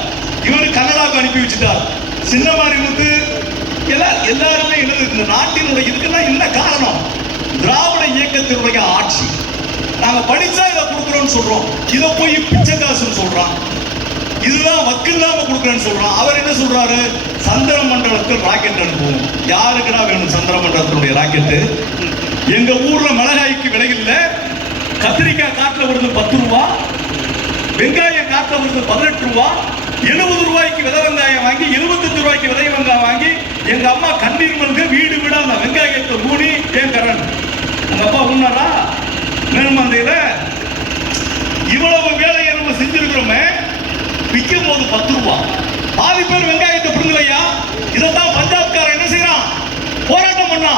இவரு கனடாவுக்கு அனுப்பி வச்சுட்டார். சின்னமாரி முத்து எல்லாருமே என்னது, இந்த நாட்டினுடைய இதுக்கெல்லாம் என்ன காரணம்? திராவிட இயக்கத்தினுடைய ஆட்சி. நாங்க படிச்சா இதை கொடுக்குறோம்னு சொல்றோம், இதை போய் பிச்சை காசுன்னு சொல்றான், இதுதான் வக்கு இல்லாம கொடுக்குறேன்னு சொல்றான். அவர் என்ன சொல்றாரு, சந்திர மண்டலத்தில் ராக்கெட் அனுப்புவோம். யாருக்குடா வேணும் சந்திர மண்டலத்தினுடைய ராக்கெட்டு? எங்க ஊர்ல மிளகாய்க்கு விலை இல்ல, கத்திரிக்காய் காட்டுல வருது 10 ரூபா, வெங்காயம் காட்டுல வருது 18 ரூபா, 70 ரூபாய்க்கு விதை வெங்காயம் வாங்கி 75 ரூபாய்க்கு விதை வெங்காயம் வாங்கி எங்க அம்மா கண்ணீர் மல்க வீடு வீடா அந்த வெங்காயத்தை ஊனி ஏன் கரண் உங்க அப்பா உண்ணாரா மேல்மந்தையில? இவ்வளவு வேலையை நம்ம செஞ்சிருக்கிறோமே, விற்கும் போது 10 ரூபாய், பாதி பேர் வெங்காயத்தை பிடுங்கலையா? இதைத்தான் பஞ்சாப்காரன் என்ன செய்யறான், போராட்டம் பண்ணா.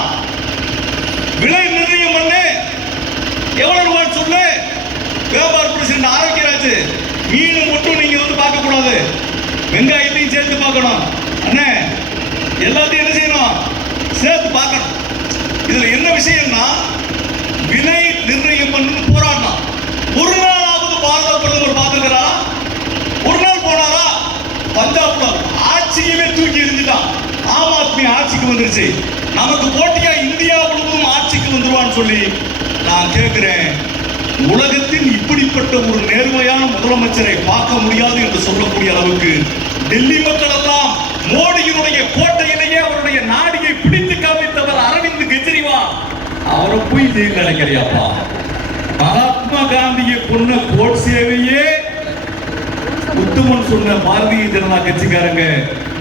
விலை நிர்ணயம் பண்ணு, எவ்வளவு ரூபாய் சொல்லு. வியாபார பிரசிடண்ட் ஆரோக்கியராஜ், மீன் மட்டும் நீங்க வந்து பார்க்க கூடாது, வெங்காயத்தையும் சேர்த்து பார்க்கணும். அண்ணே எல்லாத்தையும் என்ன செய்யணும், சேர்த்து பார்க்கணும். இதுல என்ன விஷயம்னா, விலை நிர்ணயம் பண்ணு போராட்டம். ஒரு நாளாவது பாரத பிரதமர் பார்த்துக்கிறா? ஒரு நாள் போனாரா? பஞ்சாப்ல ஆட்சியவே தூக்கி எறிஞ்சிட்டான். ஆம் ஆத்மி ஆட்சிக்கு வந்துருச்சு, நமக்கு போட்டியா இந்தியா முழுவதும் ஆட்சிக்கு வந்துருவான்னு சொல்லி நான் கேட்கிறேன். உலகத்தில் இப்படிப்பட்ட ஒரு நேர்மையான முதலமைச்சரை பார்க்க முடியாது என்று சொல்லக்கூடிய அளவுக்கு டெல்லி மக்கள் எல்லாம் மோடியினுடைய கோட்டையிலேயே அவருடைய நாடியை பிடித்து காமித்தவர் அரவிந்த் கெஜ்ரிவால். அவரை போய் ஜெயில் நினைக்கிறியாப்பா? மகாத்மா காந்தியை கொன்ன கோட்சேவையே உத்தமன் சொன்ன பாரதிய ஜனதா கட்சிக்காரங்க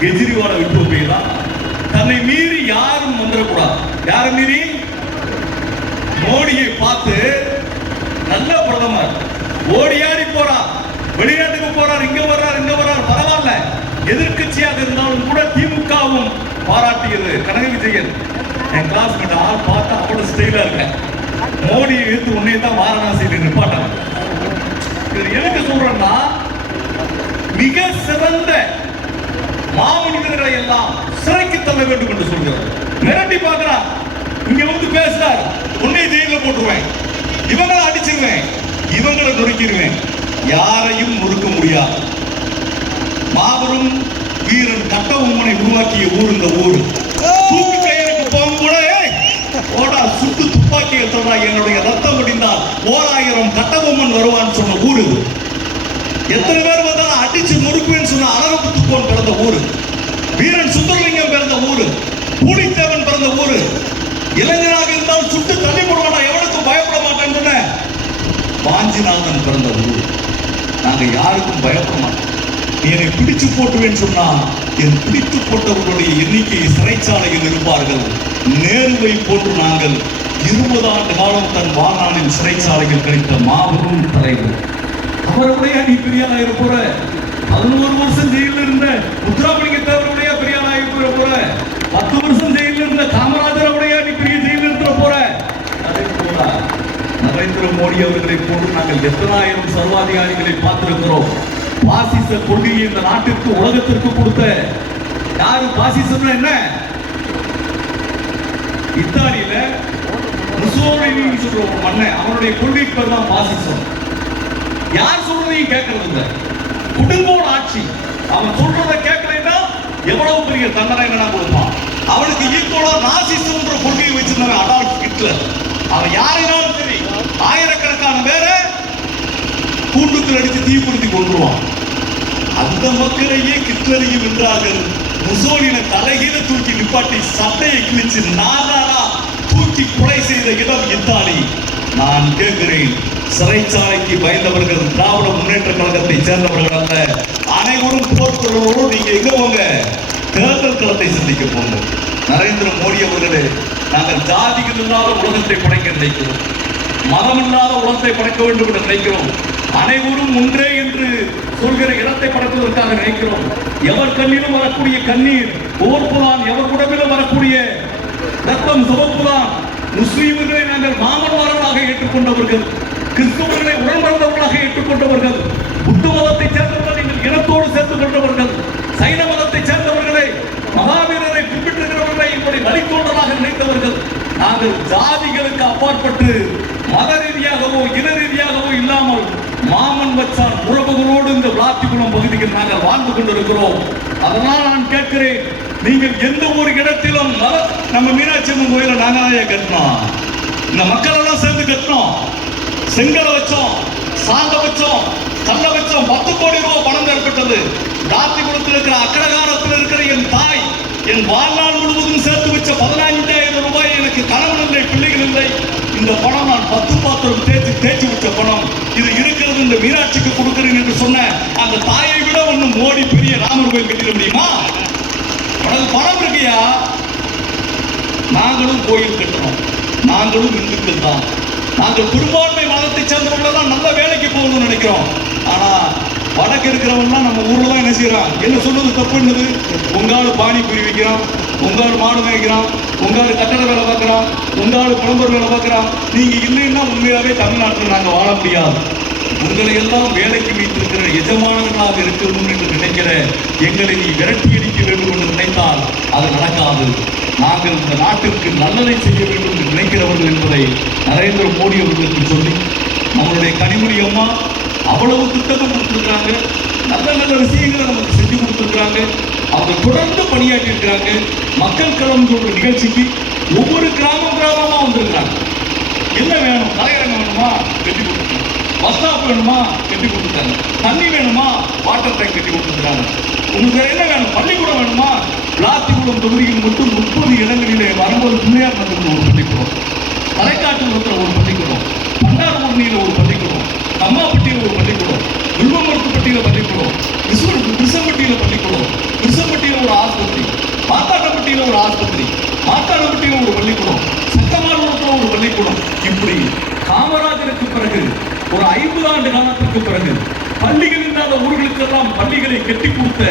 கெஜ்ரிவாலை விட்டு வைப்பீங்களா? தன்னை மீறி யாரும் வந்துடக்கூடாது. யாரை மீறி? மோடியை பார்த்து நல்ல பிரதமர், ஓடியாடி போறார், வெளிநாட்டுக்கு போறார், இங்க வர்றார், பரவாயில்ல. எதிர்கட்சியாக இருந்தாலும் கூட திமுகவும் பாராட்டியது. கனக விஜயன் என் கிளாஸ்மேட், ஆள் பார்த்தா அவரோட ஸ்டைலா இருக்க, மோடியை எடுத்து உன்னை தான் வாரணாசியில் நிப்பாட்டாங்க. இது எதுக்கு சொல்றேன்னா, மிக சிறந்த மாமனிதர்களை எல்லாம் சிறைக்கு தள்ள வேண்டும் என்று சொல்கிறார். மிரட்டி பார்க்கிறார், இங்க வந்து பேசுறார், உன்னை ஜெயில போட்டுருவேன், இவங்களை அடிச்சிருவேன், இவங்களை நொறுக்கிடுவேன், யாரையும் நொறுக்க முடியாது. மாபெரும் வீரன் கட்டபொம்மனை உருவாக்கிய ஊர் இந்த ஊர். தூக்கு கயிறுக்கு போகும் கூட ஓடா சுட்டு துப்பாக்கி எடுத்தா என்னுடைய ரத்தம் முடிந்தால் 1000 கட்டபொம்மன் வருவான்னு சொன்ன ஊர் இது. எத்தனை பேர் வந்தாலும் அடிச்சு நொறுக்குவேன்னு சொன்ன அழகுத்துக்கோன் பிறந்த ஊரு, வீரன் சுந்தரலிங்கம் பிறந்த ஊரு, பூலித்தேவன் பிறந்த ஊரு. இளைஞராக இருந்தால் சுட்டு தள்ளி போடுவானா, எவனுக்கும் பயப்பட மாட்டேன்னு சொன்ன வாஞ்சிநாதன் பிறந்த ஊரு. நாங்க யாருக்கும் பயப்பட மாட்டோம். என்னை பிடிச்சு போட்டுவேன்னு சொன்னா என் பிடித்து போட்டவர்களுடைய எண்ணிக்கை சிறைச்சாலையில் இருப்பார்கள். நேருவை போன்று நாங்கள் 20 ஆண்டு காலம் தன் வாழ்நாளின் சிறைச்சாலையில் கழித்த மாபெரும் தலைவர். அவருடைய நீ பெரியாரா இருப்போற, 11 வருஷம் ஜெயிலில் இருந்த முத்துராமலிங்க தேவருடைய பெரியாரா இருப்போற போற, 10 வருஷம் ஜெயிலில் இருந்த காமராஜருடைய நீ பெரிய ஜெயிலில் இருக்கிற போற. அதே போல நரேந்திர மோடி அவர்களை போன்று நாங்கள் எத்தனாயிரம் சர்வாதிகாரிகளை பார்த்திருக்கிறோம். பாசிச கொள்கையை இந்த நாட்டிற்கு உலகத்திற்கு கொடுத்த யாரு? பாசிசம் என்ன? இத்தாலியில முசோலினி சொல்ற ஒரு மன்னன், அவனுடைய கொள்கை பேர் தான் பாசிசம். யார் சொல்றதையும் கேட்கறது இல்லை, குடும்போட ஆட்சி. அவன் சொல்றதை கேட்கலைன்னா எவ்வளவு பெரிய தண்டனை என்ன கொடுப்பான். அவனுக்கு ஈக்குவலா நாசிசம் கொள்கையை வச்சிருந்தவன் அடால்ஃப் ஹிட்லர். அவன் யாரைனாலும் சரி ஆயிரக்கணக்கான பேரை கூண்டுக்குள் அடித்து தீப்படுத்தி கொண்டுருவான். அந்த மக்களையே ஹிட்லரையும் வென்றார்கள். முசோலினை தலைகீழ தூக்கி நிப்பாட்டி சட்டையை கிழிச்சு நாதாரா தூக்கி கொலை செய்த இடம் இத்தாலி. நான் கேட்கிறேன், சிறைச்சாலைக்கு பயந்தவர்கள் திராவிட முன்னேற்ற கழகத்தை சேர்ந்தவர்கள் அல்ல. அனைவரும் போர்க்குழலோடு நீங்க எங்க போங்க, தேர்தல் களத்தை சந்திக்க போங்க. நரேந்திர மோடி அவர்களே, நாங்கள் ஜாதிகள் இல்லாத உலகத்தை படைக்க நினைக்கிறோம், மதம் இல்லாத உலகத்தை படைக்க வேண்டும் என்று நினைக்கிறோம். அனைவரும் ஒன்றே என்று சொல்கிற இடத்தை படைப்பதற்காக நினைக்கிறோம். எவர் கண்ணிலும் வரக்கூடிய கண்ணீர் ஓர்ப்புதான், எவர் உடம்பிலும் வரக்கூடிய ரத்தம் சிவப்புதான். முஸ்லீம்களை நாங்கள் மாமன்மார்களாக ஏற்றுக்கொண்டவர்கள், கிறிஸ்தவர்களை உடன்பிறந்தவர்களாக ஏற்றுக்கொண்டவர்கள், புத்த மதத்தை சேர்ந்தவர்கள் நீங்கள் இனத்தோடு சேர்த்துக் கொண்டவர்கள், சைன மதத்தை சேர்ந்தவர்களை மகாவீரரை பின்பற்றுகிறவர்களை எங்களுடைய வழித்தோன்றலாக நினைத்தவர்கள். நாங்கள் ஜாதிகளுக்கு அப்பாற்பட்டு மத ரீதியாகவோ இன ரீதியாகவோ இல்லாமல் மாமன் வச்சான் உறவுகளோடு இந்த விளாத்திக்குளம் பகுதியில் நாங்கள் வாழ்ந்து கொண்டிருக்கிறோம். அதனால் நான் கேட்கிறேன், நீங்கள் எந்த ஒரு இடத்திலும் நம்ம மீனாட்சி அம்மன் கோயிலை நாங்கள் கட்டினோம், இந்த மக்கள் எல்லாம் சேர்ந்து கட்டினோம், செங்கலை வச்சோம், சாந்த வச்சோம், கல்ல வச்சோம். 10 கோடி ரூபாய் பணம் ஏற்பட்டது. விளாத்திக்குளத்தில் இருக்கிற அக்கரகாரத்தில் இருக்கிற என் தாய் என் வாழ்நாள் முழுவதும் சேர்த்து வச்ச 15,000 ரூபாய். எனக்கு கணவன் இல்லை, பிள்ளைகள் இல்லை. இந்த பணம் நான் 10 பாத்திரம் தேய்ச்சி வச்ச பணம். இது இருக்கிறது இந்த மீனாட்சிக்கு கொடுக்கிறேன் என்று சொன்ன அந்த தாயை விட ஒன்னும் மோடி பெரிய ராமர் கோயில் கட்டிட முடியுமா? உனக்கு பணம் இருக்கியா? நாங்களும் கோயில் கட்டுறோம், நாங்களும் இந்துக்கள் தான். நாங்கள் பெரும்பான்மை மதத்தை சேர்ந்தவர்கள் தான் நல்ல வேலைக்கு போகணும்னு நினைக்கிறோம். ஆனா வடக்கு இருக்கிறவங்கலாம் நம்ம ஊர்ல தான் என்ன செய்யறான், என்ன சொல்றது தப்புன்னது. உங்காடு பானிபூரி வைக்கிறான், உங்காடு மாடு மேய்க்கிறான், உங்காடு கட்டட வேலை பார்க்கிறான், உங்காடு புலம்பர் வேலை பார்க்கிறான். நீங்க இல்லைன்னா உண்மையாவே தமிழ்நாட்டில் நாங்கள் வாழ முடியாது. உங்களை எல்லாம் வேலைக்கு வைத்திருக்கிற எஜமானர்களாக இருக்கணும் என்று நினைக்கிற எங்களை நீ விரட்டி அடிக்க வேண்டும் என்று நினைத்தால் அது நடக்காது. நாங்கள் இந்த நாட்டிற்கு நல்லதை செய்ய வேண்டும் என்று நினைக்கிறவர்கள் என்பதை நரேந்திர மோடி அவர்களுக்கு சொல்லி, நம்மளுடைய கனிமொழி அம்மா அவ்வளவு திட்டமும் கொடுத்திருக்கிறாங்க, நல்ல நல்ல விஷயங்களை நமக்கு செஞ்சு கொடுத்திருக்கிறாங்க. அவங்க தொடர்ந்து பணியாற்றி இருக்கிறாங்க. மக்கள் களம் சொல்ற நிகழ்ச்சிக்கு ஒவ்வொரு கிராமமா வந்திருக்கிறாங்க. என்ன வேணும், தலையரங்கம் வேணுமா கட்டி கொடுத்துருக்காங்க, பஸ் ஸ்டாப் வேணுமா கட்டி கொடுத்துருக்காங்க, தண்ணி வேணுமா வாட்டர் டேங்க் கட்டி கொடுத்துருக்காங்க. உங்களுக்கு என்ன வேணும், பள்ளிக்கூடம் வேணுமா? விளாத்திக்குளம் தொகுதியில் மட்டும் 30 இடங்களிலே வரும்போது பிள்ளையார் நகரில் ஒரு பள்ளிக்கூடம், தலைக்காட்டுக்குளத்தில் ஒரு பள்ளிக்கூடம், பண்டாரூர்ணியில் ஒரு பள்ளிக்கூடம், அம்மாப்பட்டியில் ஒரு பள்ளிக்கூடம், வில்வமருத்துப்பட்டியில் பள்ளிக்கூடம், கிருஷ்ணப்பட்டியில் பள்ளிக்கூடம், கிருஷ்ணப்பட்டியில் ஒரு ஆஸ்பத்திரி, மாத்தாட்டப்பட்டியில் ஒரு ஆஸ்பத்திரி, மாத்தாட்டப்பட்டியில் ஒரு பள்ளிக்கூடம், சட்டமானூரத்தில் ஒரு பள்ளிக்கூடம். இப்படி காமராஜருக்கு பிறகு 50 ஆண்டு காலத்திற்கு பிறகு பள்ளிகள் இல்லாத ஊர்களுக்கெல்லாம் பள்ளிகளை கட்டி கொடுத்த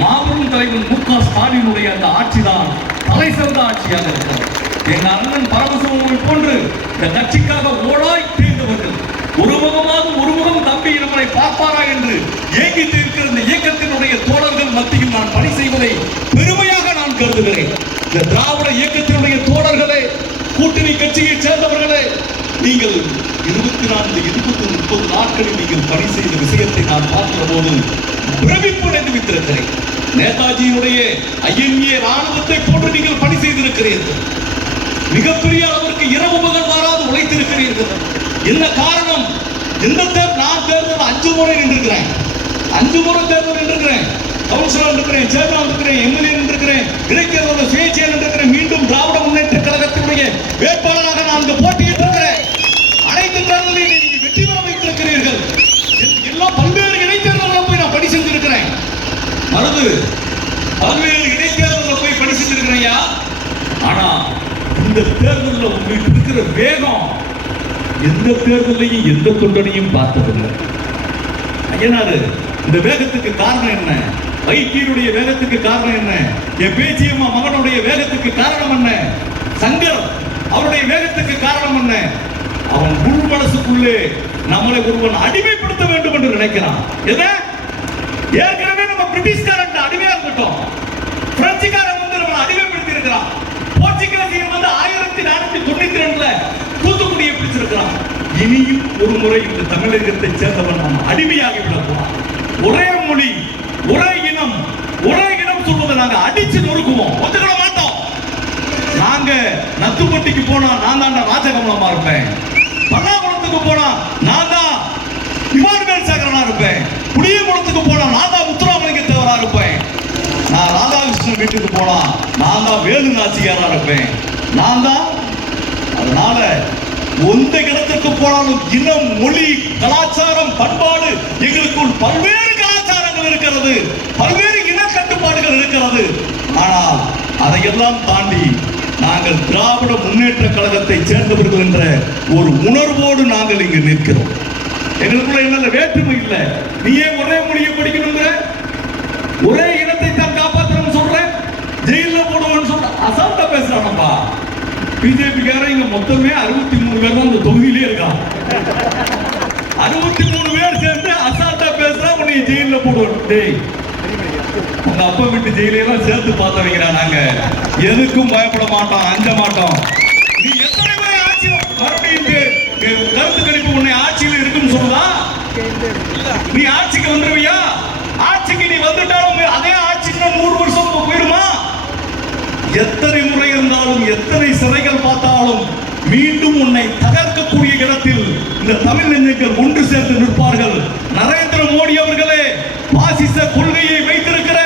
மாபெரும் தலைவன் மு.க. ஸ்டாலினுடைய அந்த ஆட்சிதான் தலை சிறந்த ஆட்சியாக இருக்கிறது. எங்க அண்ணன் பரமசிவம் போன்று இந்த கட்சிக்காக ஓடாய் தேர்ந்தவர்கள் ஒரு முகம் தம்பி நம்மளை பார்ப்பாரா என்று ஏங்கிட்டு இருக்கிற இந்த இயக்கத்தினுடைய தோழர்கள் மத்தியில் நான் பணி செய்வதை பெருமையாக நான் கருதுகிறேன். இந்த திராவிட இயக்கத்தினுடைய தோழர்களே, கூட்டணி கட்சியை சேர்ந்தவர்களே, நீங்கள் 24, 20, 30 நாட்களில் நீங்கள் பணி செய்த விஷயத்தை நான் பார்க்கிற போது பிரமிப்பு அடைந்து வைத்திருக்கிறேன். நேதாஜியினுடைய INA ராணுவத்தை போன்று நீங்கள் பணி செய்திருக்கிறீர்கள். மிகப்பெரிய அளவிற்கு இரவு பகல் மாறாது உழைத்திருக்கிறீர்கள். என்ன காரணம்? நான் தேர்தல் 5 முறை நின்றிருக்கிறேன். 5 முறை தேர்தல் நின்றிருக்கிறேன். கவுன்சிலர் இருக்கிறேன், சேர்மன் இருக்கிறேன், MLA இருக்கிறேன், இடைத்தேர்தல் சுயேட்சை இருக்கிறேன். மீண்டும் திராவிட முன்னேற்ற கழகத்தினுடைய வேட்பாளராக நான் போட்டியிட்டு இருக்கிறேன். அனைத்து தேர்தலில் நீங்கள் வெற்றி பெற வைத்திருக்கிறீர்கள். எல்லாம் பல்வேறு இடைத்தேர்தலில் போய் நான் பணி செஞ்சிருக்கிறேன். பல்வேறு இடைத்தேர்தலில் போய் பணி செஞ்சிருக்கிறேன். ஆனா இந்த தேர்தலில் உங்களுக்கு இருக்கிற வேகம் எந்த தேர்தலையும் எந்த தொண்டனையும் பார்த்ததில்லை. ஐயனாரு, இந்த வேகத்துக்கு காரணம் என்ன? வைத்தியருடைய வேகத்துக்கு காரணம் என்ன? என் பேச்சியம்மா மகனுடைய வேகத்துக்கு காரணம் என்ன? சங்கர் அவருடைய வேகத்துக்கு காரணம் என்ன? அவன் உள் மனசுக்குள்ளே நம்மளை ஒருவன் அடிமைப்படுத்த வேண்டும் என்று நினைக்கிறான். ஏற்கனவே நம்ம பிரிட்டிஷ்காரன் அடிமையா இருக்கட்டும், பிரெஞ்சுக்காரன் வந்து நம்ம அடிமைப்படுத்தி இருக்கிறான். போர்ச்சுகீசியன் வந்து 1492 தூத்துக்குடியை பிடிச்சிருக்கிறான். இனியும் ஒரு முறை இந்த தமிழகத்தை சேர்ந்தவன் நாம் அடிமையாகி விடலாம். ஒரே மொழி, ஒரே இனம் சொல்வதை நாங்க அடிச்சு நொறுக்குவோம், ஒத்துக்கிட மாட்டோம். நாங்க நத்துப்பட்டிக்கு போனா நான் தான் ராஜகமலமா இருப்பேன். பல்லாகுளத்துக்கு போனா நான் தான் இமானுவேல் சேகரனா இருப்பேன். புளியகுளத்துக்கு போனா நான் தான் முத்துராமலிங்க தேவரா இருப்பேன். நான் ராதாகிருஷ்ணன் வீட்டுக்கு போனா நான் தான் வேலு நாச்சியாரா இருப்பேன். நான் தான். அதனால எந்த இடத்திற்கு போனாலும் இனம், மொழி, கலாச்சாரம், பண்பாடு, எங்களுக்குள் பல்வேறு கலாச்சாரங்கள் இருக்கிறது, பல்வேறு இன கட்டுப்பாடுகள் இருக்கிறது. ஆனால் அதையெல்லாம் தாண்டி நாங்கள் திராவிட முன்னேற்ற கழகத்தை சேர்ந்தவர்கள் என்ற ஒரு உணர்வோடு நாங்கள் இங்கு நிற்கிறோம். எங்களுக்குள்ள என்ன வேற்றுமை இல்லை. நீ ஏன் ஒரே மொழியை படிக்கணுங்கிற? ஒரே இனத்தை தான் காப்பாற்றணும் சொல்றேன், ஜெயில போடுவோம்னு சொல்ற அசால்ட்டா பேசுறானப்பா. பிஜேபிக்காரன் இங்க மொத்தமே 63 பேர் தான் இந்த தொகுதியிலே இருக்கான். 63 பேர் சேர்ந்து அசால்ட்டா பேசுறா, உன்னை ஜெயில போடுவோம். உங்க அப்பா வீட்டு ஜெயிலாம் சேர்த்து பார்த்தவங்க நாங்க. எதுக்கும் பயப்பட மாட்டோம், அஞ்ச மாட்டோம். நீ எத்தனை முறை ஆட்சி மறுபடியும் கருத்து கணிப்பு உன்னை ஆட்சியில் இருக்குன்னு சொல்லுதா? நீ ஆட்சிக்கு வந்துருவியா? ஆட்சிக்கு நீ வந்துட்டாலும் அதே ஆட்சிக்கு 100 வருஷம் போயிடுமா? எத்தனை முறை இருந்தாலும், எத்தனை சிறைகள் பார்த்தாலும் மீண்டும் உன்னை தகர்க்கக்கூடிய இடத்தில் இந்த தமிழ் நெஞ்சங்கள் ஒன்று சேர்ந்து நிற்பார்கள். நரேந்திர மோடி அவர்களே, பாசிச கொள்கையை வைத்திருக்கிற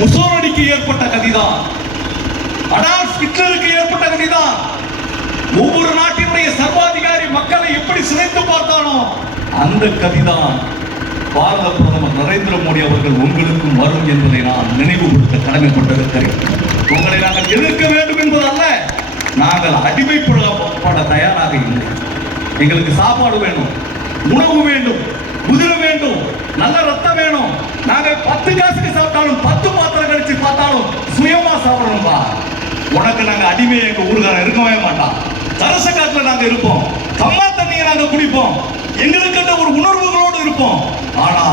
முசோலினிக்கு ஏற்பட்ட கதிதான், அடால்ஃப் ஹிட்லருக்கு ஏற்பட்ட கதிதான். ஒவ்வொரு நாட்டினுடைய சர்வாதிகாரி மக்களை எப்படி சிதைத்து பார்த்தானோ அந்த கதிதான் பாரத பிரதமர் நரேந்திர மோடி அவர்கள் உங்களுக்கும் வரும் என்பதை நான் நினைவுபடுத்த கடமைப்பட்டிருக்கிறேன். உங்களை நாங்கள் எதிர்க்க வேண்டும் என்பதல்ல, நாங்கள் அடிமைப்பட தயாராக இல்லை. எங்களுக்கு சாப்பாடு வேணும், உணவு வேண்டும், குதிரை வேண்டும், நல்ல ரத்தம் வேணும். நாங்கள் 10 காசுக்கு சாப்பிட்டாலும் 10 பாத்திரம் கழிச்சு பார்த்தாலும் சுயமா சாப்பிடணும்பா. உனக்கு நாங்க அடிமை எங்க ஊருக்காரன் இருக்கவே மாட்டான். தரச காட்டுல நாங்க இருப்போம், கம்மா தண்ணியை நாங்க குடிப்போம், எங்களுக்கு ஒரு உணர்வுகளோடு இருப்போம். ஆனா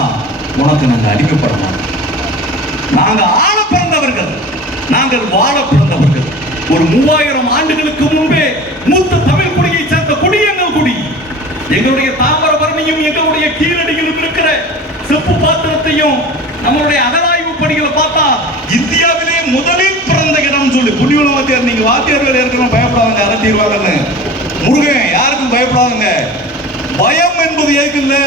உனக்கு நாங்க அடிக்கப்பட மாட்டோம். நாங்க ஆள பிறந்தவர்கள், நாங்கள் வாழ பிறந்தவர்கள். ஒரு 3000 ஆண்டுகளுக்கு முன்பே மூத்த தமிழ் குடியை சேர்ந்த குடி எங்கள் குடி. எங்களுடைய தாமிரபரணியும் எங்களுடைய கீழடியிலும் இருக்கிற செப்பு பாத்திரத்தையும் நம்மளுடைய அகலாய்வு பணிகளை பார்த்தா இந்தியாவிலே முதலில் பிறந்த இடம் சொல்லி புண்ணியுள்ள வாத்தியார். நீங்க வாத்தியார்கள் ஏற்கனவே பயப்படாதுங்க, அரட்டிடுவாங்கன்னு. முருகன் யாருக்கும் பயப்படாதுங்க. பயம் என்பது ஏற்கனவே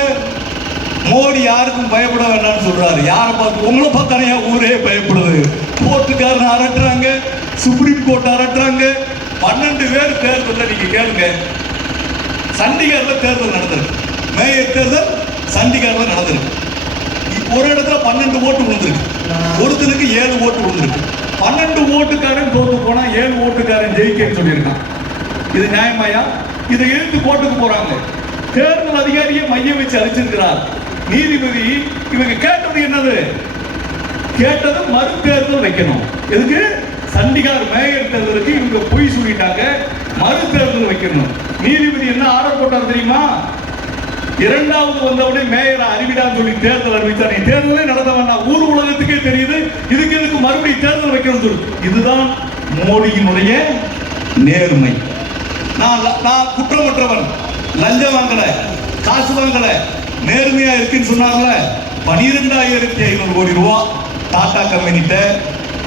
மோடி யாருக்கும் பயப்பட வேண்டாம்னு சொல்றாரு. யாரை பார்த்து? உங்களை பார்த்தானே ஊரே பயப்படுது. கோர்ட்டுக்காரன் அரட்டுறாங்க, சுப்ரீம் கோர்ட் அரட்டுறாங்க. 12 பேர் தேர்தல் நீங்க கேளுங்க. சண்டிகர்ல தேர்தல் நடந்திருக்கு, மேயர் தேர்தல் சண்டிகர்ல நடந்திருக்கு. ஒரு இடத்துல 12 ஓட்டு விழுந்திருக்கு, ஒருத்தருக்கு 7 ஓட்டு விழுந்திருக்கு. 12 ஓட்டுக்காரன் தோத்து போனா 7 ஓட்டுக்காரன் ஜெயிக்கன்னு சொல்லியிருக்கான். இது நியாயமாயா? இதை எழுத்து கோர்ட்டுக்கு போறாங்க. தேர்தல் அதிகாரியை மையம் வச்சு அழைச்சிருக்கிறார். நீதிபதி இவங்க கேட்டது என்னது? கேட்டது மறு தேர்தல் வைக்கணும். எதுக்கு? சண்டிகார் மேயர் தேர்தலுக்கு இவங்க பொய் சொல்லிட்டாங்க, மறு தேர்தல் வைக்கணும். நீதிபதி என்ன ஆர்டர் போட்டார் தெரியுமா? இரண்டாவது வந்தவுடனே மேயரை அறிவிடான்னு சொல்லி தேர்தல் அறிவித்தார். நீ தேர்தலே நடத்த வேண்டாம், ஊர் உலகத்துக்கே தெரியுது, இதுக்கு எதுக்கு மறுபடியும் தேர்தல் வைக்கணும் சொல்லு. இதுதான் மோடியினுடைய நேர்மை. நான் குற்றமற்றவன், லஞ்சம் வாங்கல, காசு வாங்கல, நேர்மையா இருக்குன்னு சொன்னார்ல. 12,500 கோடி ரூபாய் டாடா கம்பெனிட்ட,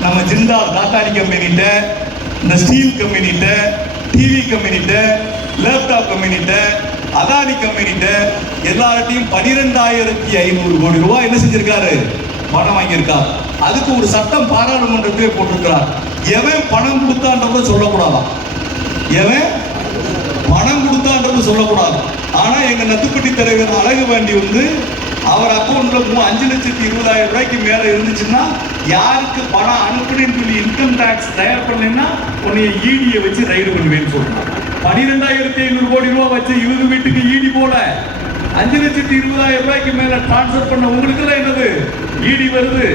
நம்ம ஜிந்தால் டாடாடி கம்பெனிட்ட, இந்த ஸ்டீல் கம்பெனிட்ட, டிவி கம்பெனிட்ட, லேப்டாப் கம்பெனிட்ட, அதானி கம்பெனிட்ட எல்லார்ட்டையும் 12,500 கோடி ரூபாய் என்ன செஞ்சிருக்காரு? பணம் வாங்கியிருக்கார். அதுக்கு ஒரு சட்டம் பாராளுமன்றத்திலே போட்டிருக்கிறார். எவன் பணம் கொடுத்தான்றத சொல்லக்கூடாதான், எவன் பணம் கொடுத்தான்றது சொல்லக்கூடாது. ஆனா எங்க நத்துப்பட்டி தலைவர் அழகுபாண்டி வந்து அவர் அக்கௌண்ட்ல 5,20,000 ரூபாய்க்கு மேல இருந்துச்சுன்னா யாருக்கு பணம் அனுப்புன்னு சொல்லி இன்கம் டாக்ஸ் தயார் பண்ணேன்னா உன்னைய ஈடியை வச்சு ரைடு பண்ணுவேன்னு சொல்றாங்க. 12,500 கோடி ரூபாய் வச்சு இவங்க வீட்டுக்கு ஈடி போல 5,20,000 ரூபாய்க்கு மேல டிரான்ஸ்பர் பண்ண உங்களுக்கு எல்லாம் என்னது ஈடி வருது?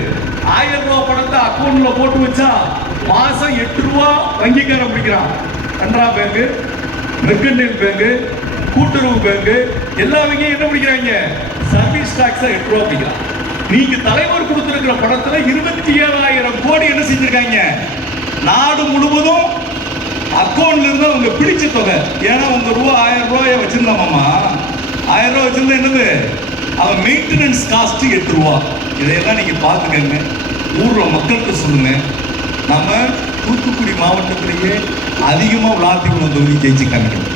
1000 ரூபாய் பணத்தை அக்கௌண்ட்ல போட்டு வச்சா மாசம் 8 ரூபாய் வங்கிக்காரன் பிடிக்கிறான். கனரா பேங்க், மெர்கன்டைல் பேங்க், கூட்டுறவு பேங்க் எல்லா வங்கியும் என்ன பிடிக்கிறாங்க? சர்வீஸ் டாக்ஸ் 8 ரூபாய் பிடிக்கிறான். நீங்க தலைவர் கொடுத்திருக்கிற பணத்துல 27,000 கோடி என்ன செஞ்சிருக்காங்க? நாடு முழுவதும் அக்கௌண்ட்ல இருந்து அவங்க பிடிச்ச தொகை. ஏன்னா உங்க ரூபா 1000 ரூபாய வச்சிருந்தாமாமா, 1000 ரூபாய் வச்சிருந்தா என்னது? அவன் மெயின்டெனன்ஸ் காஸ்ட் 8 ரூபாய். இதையெல்லாம் நீங்க பாத்துக்கங்க, ஊர்ல மக்களுக்கு சொல்லுங்க. நம்ம தூத்துக்குடி மாவட்டத்திலேயே அதிகமா விளாத்திக்குளம் தொகுதி ஜெயிச்சு காமிக்கணும்.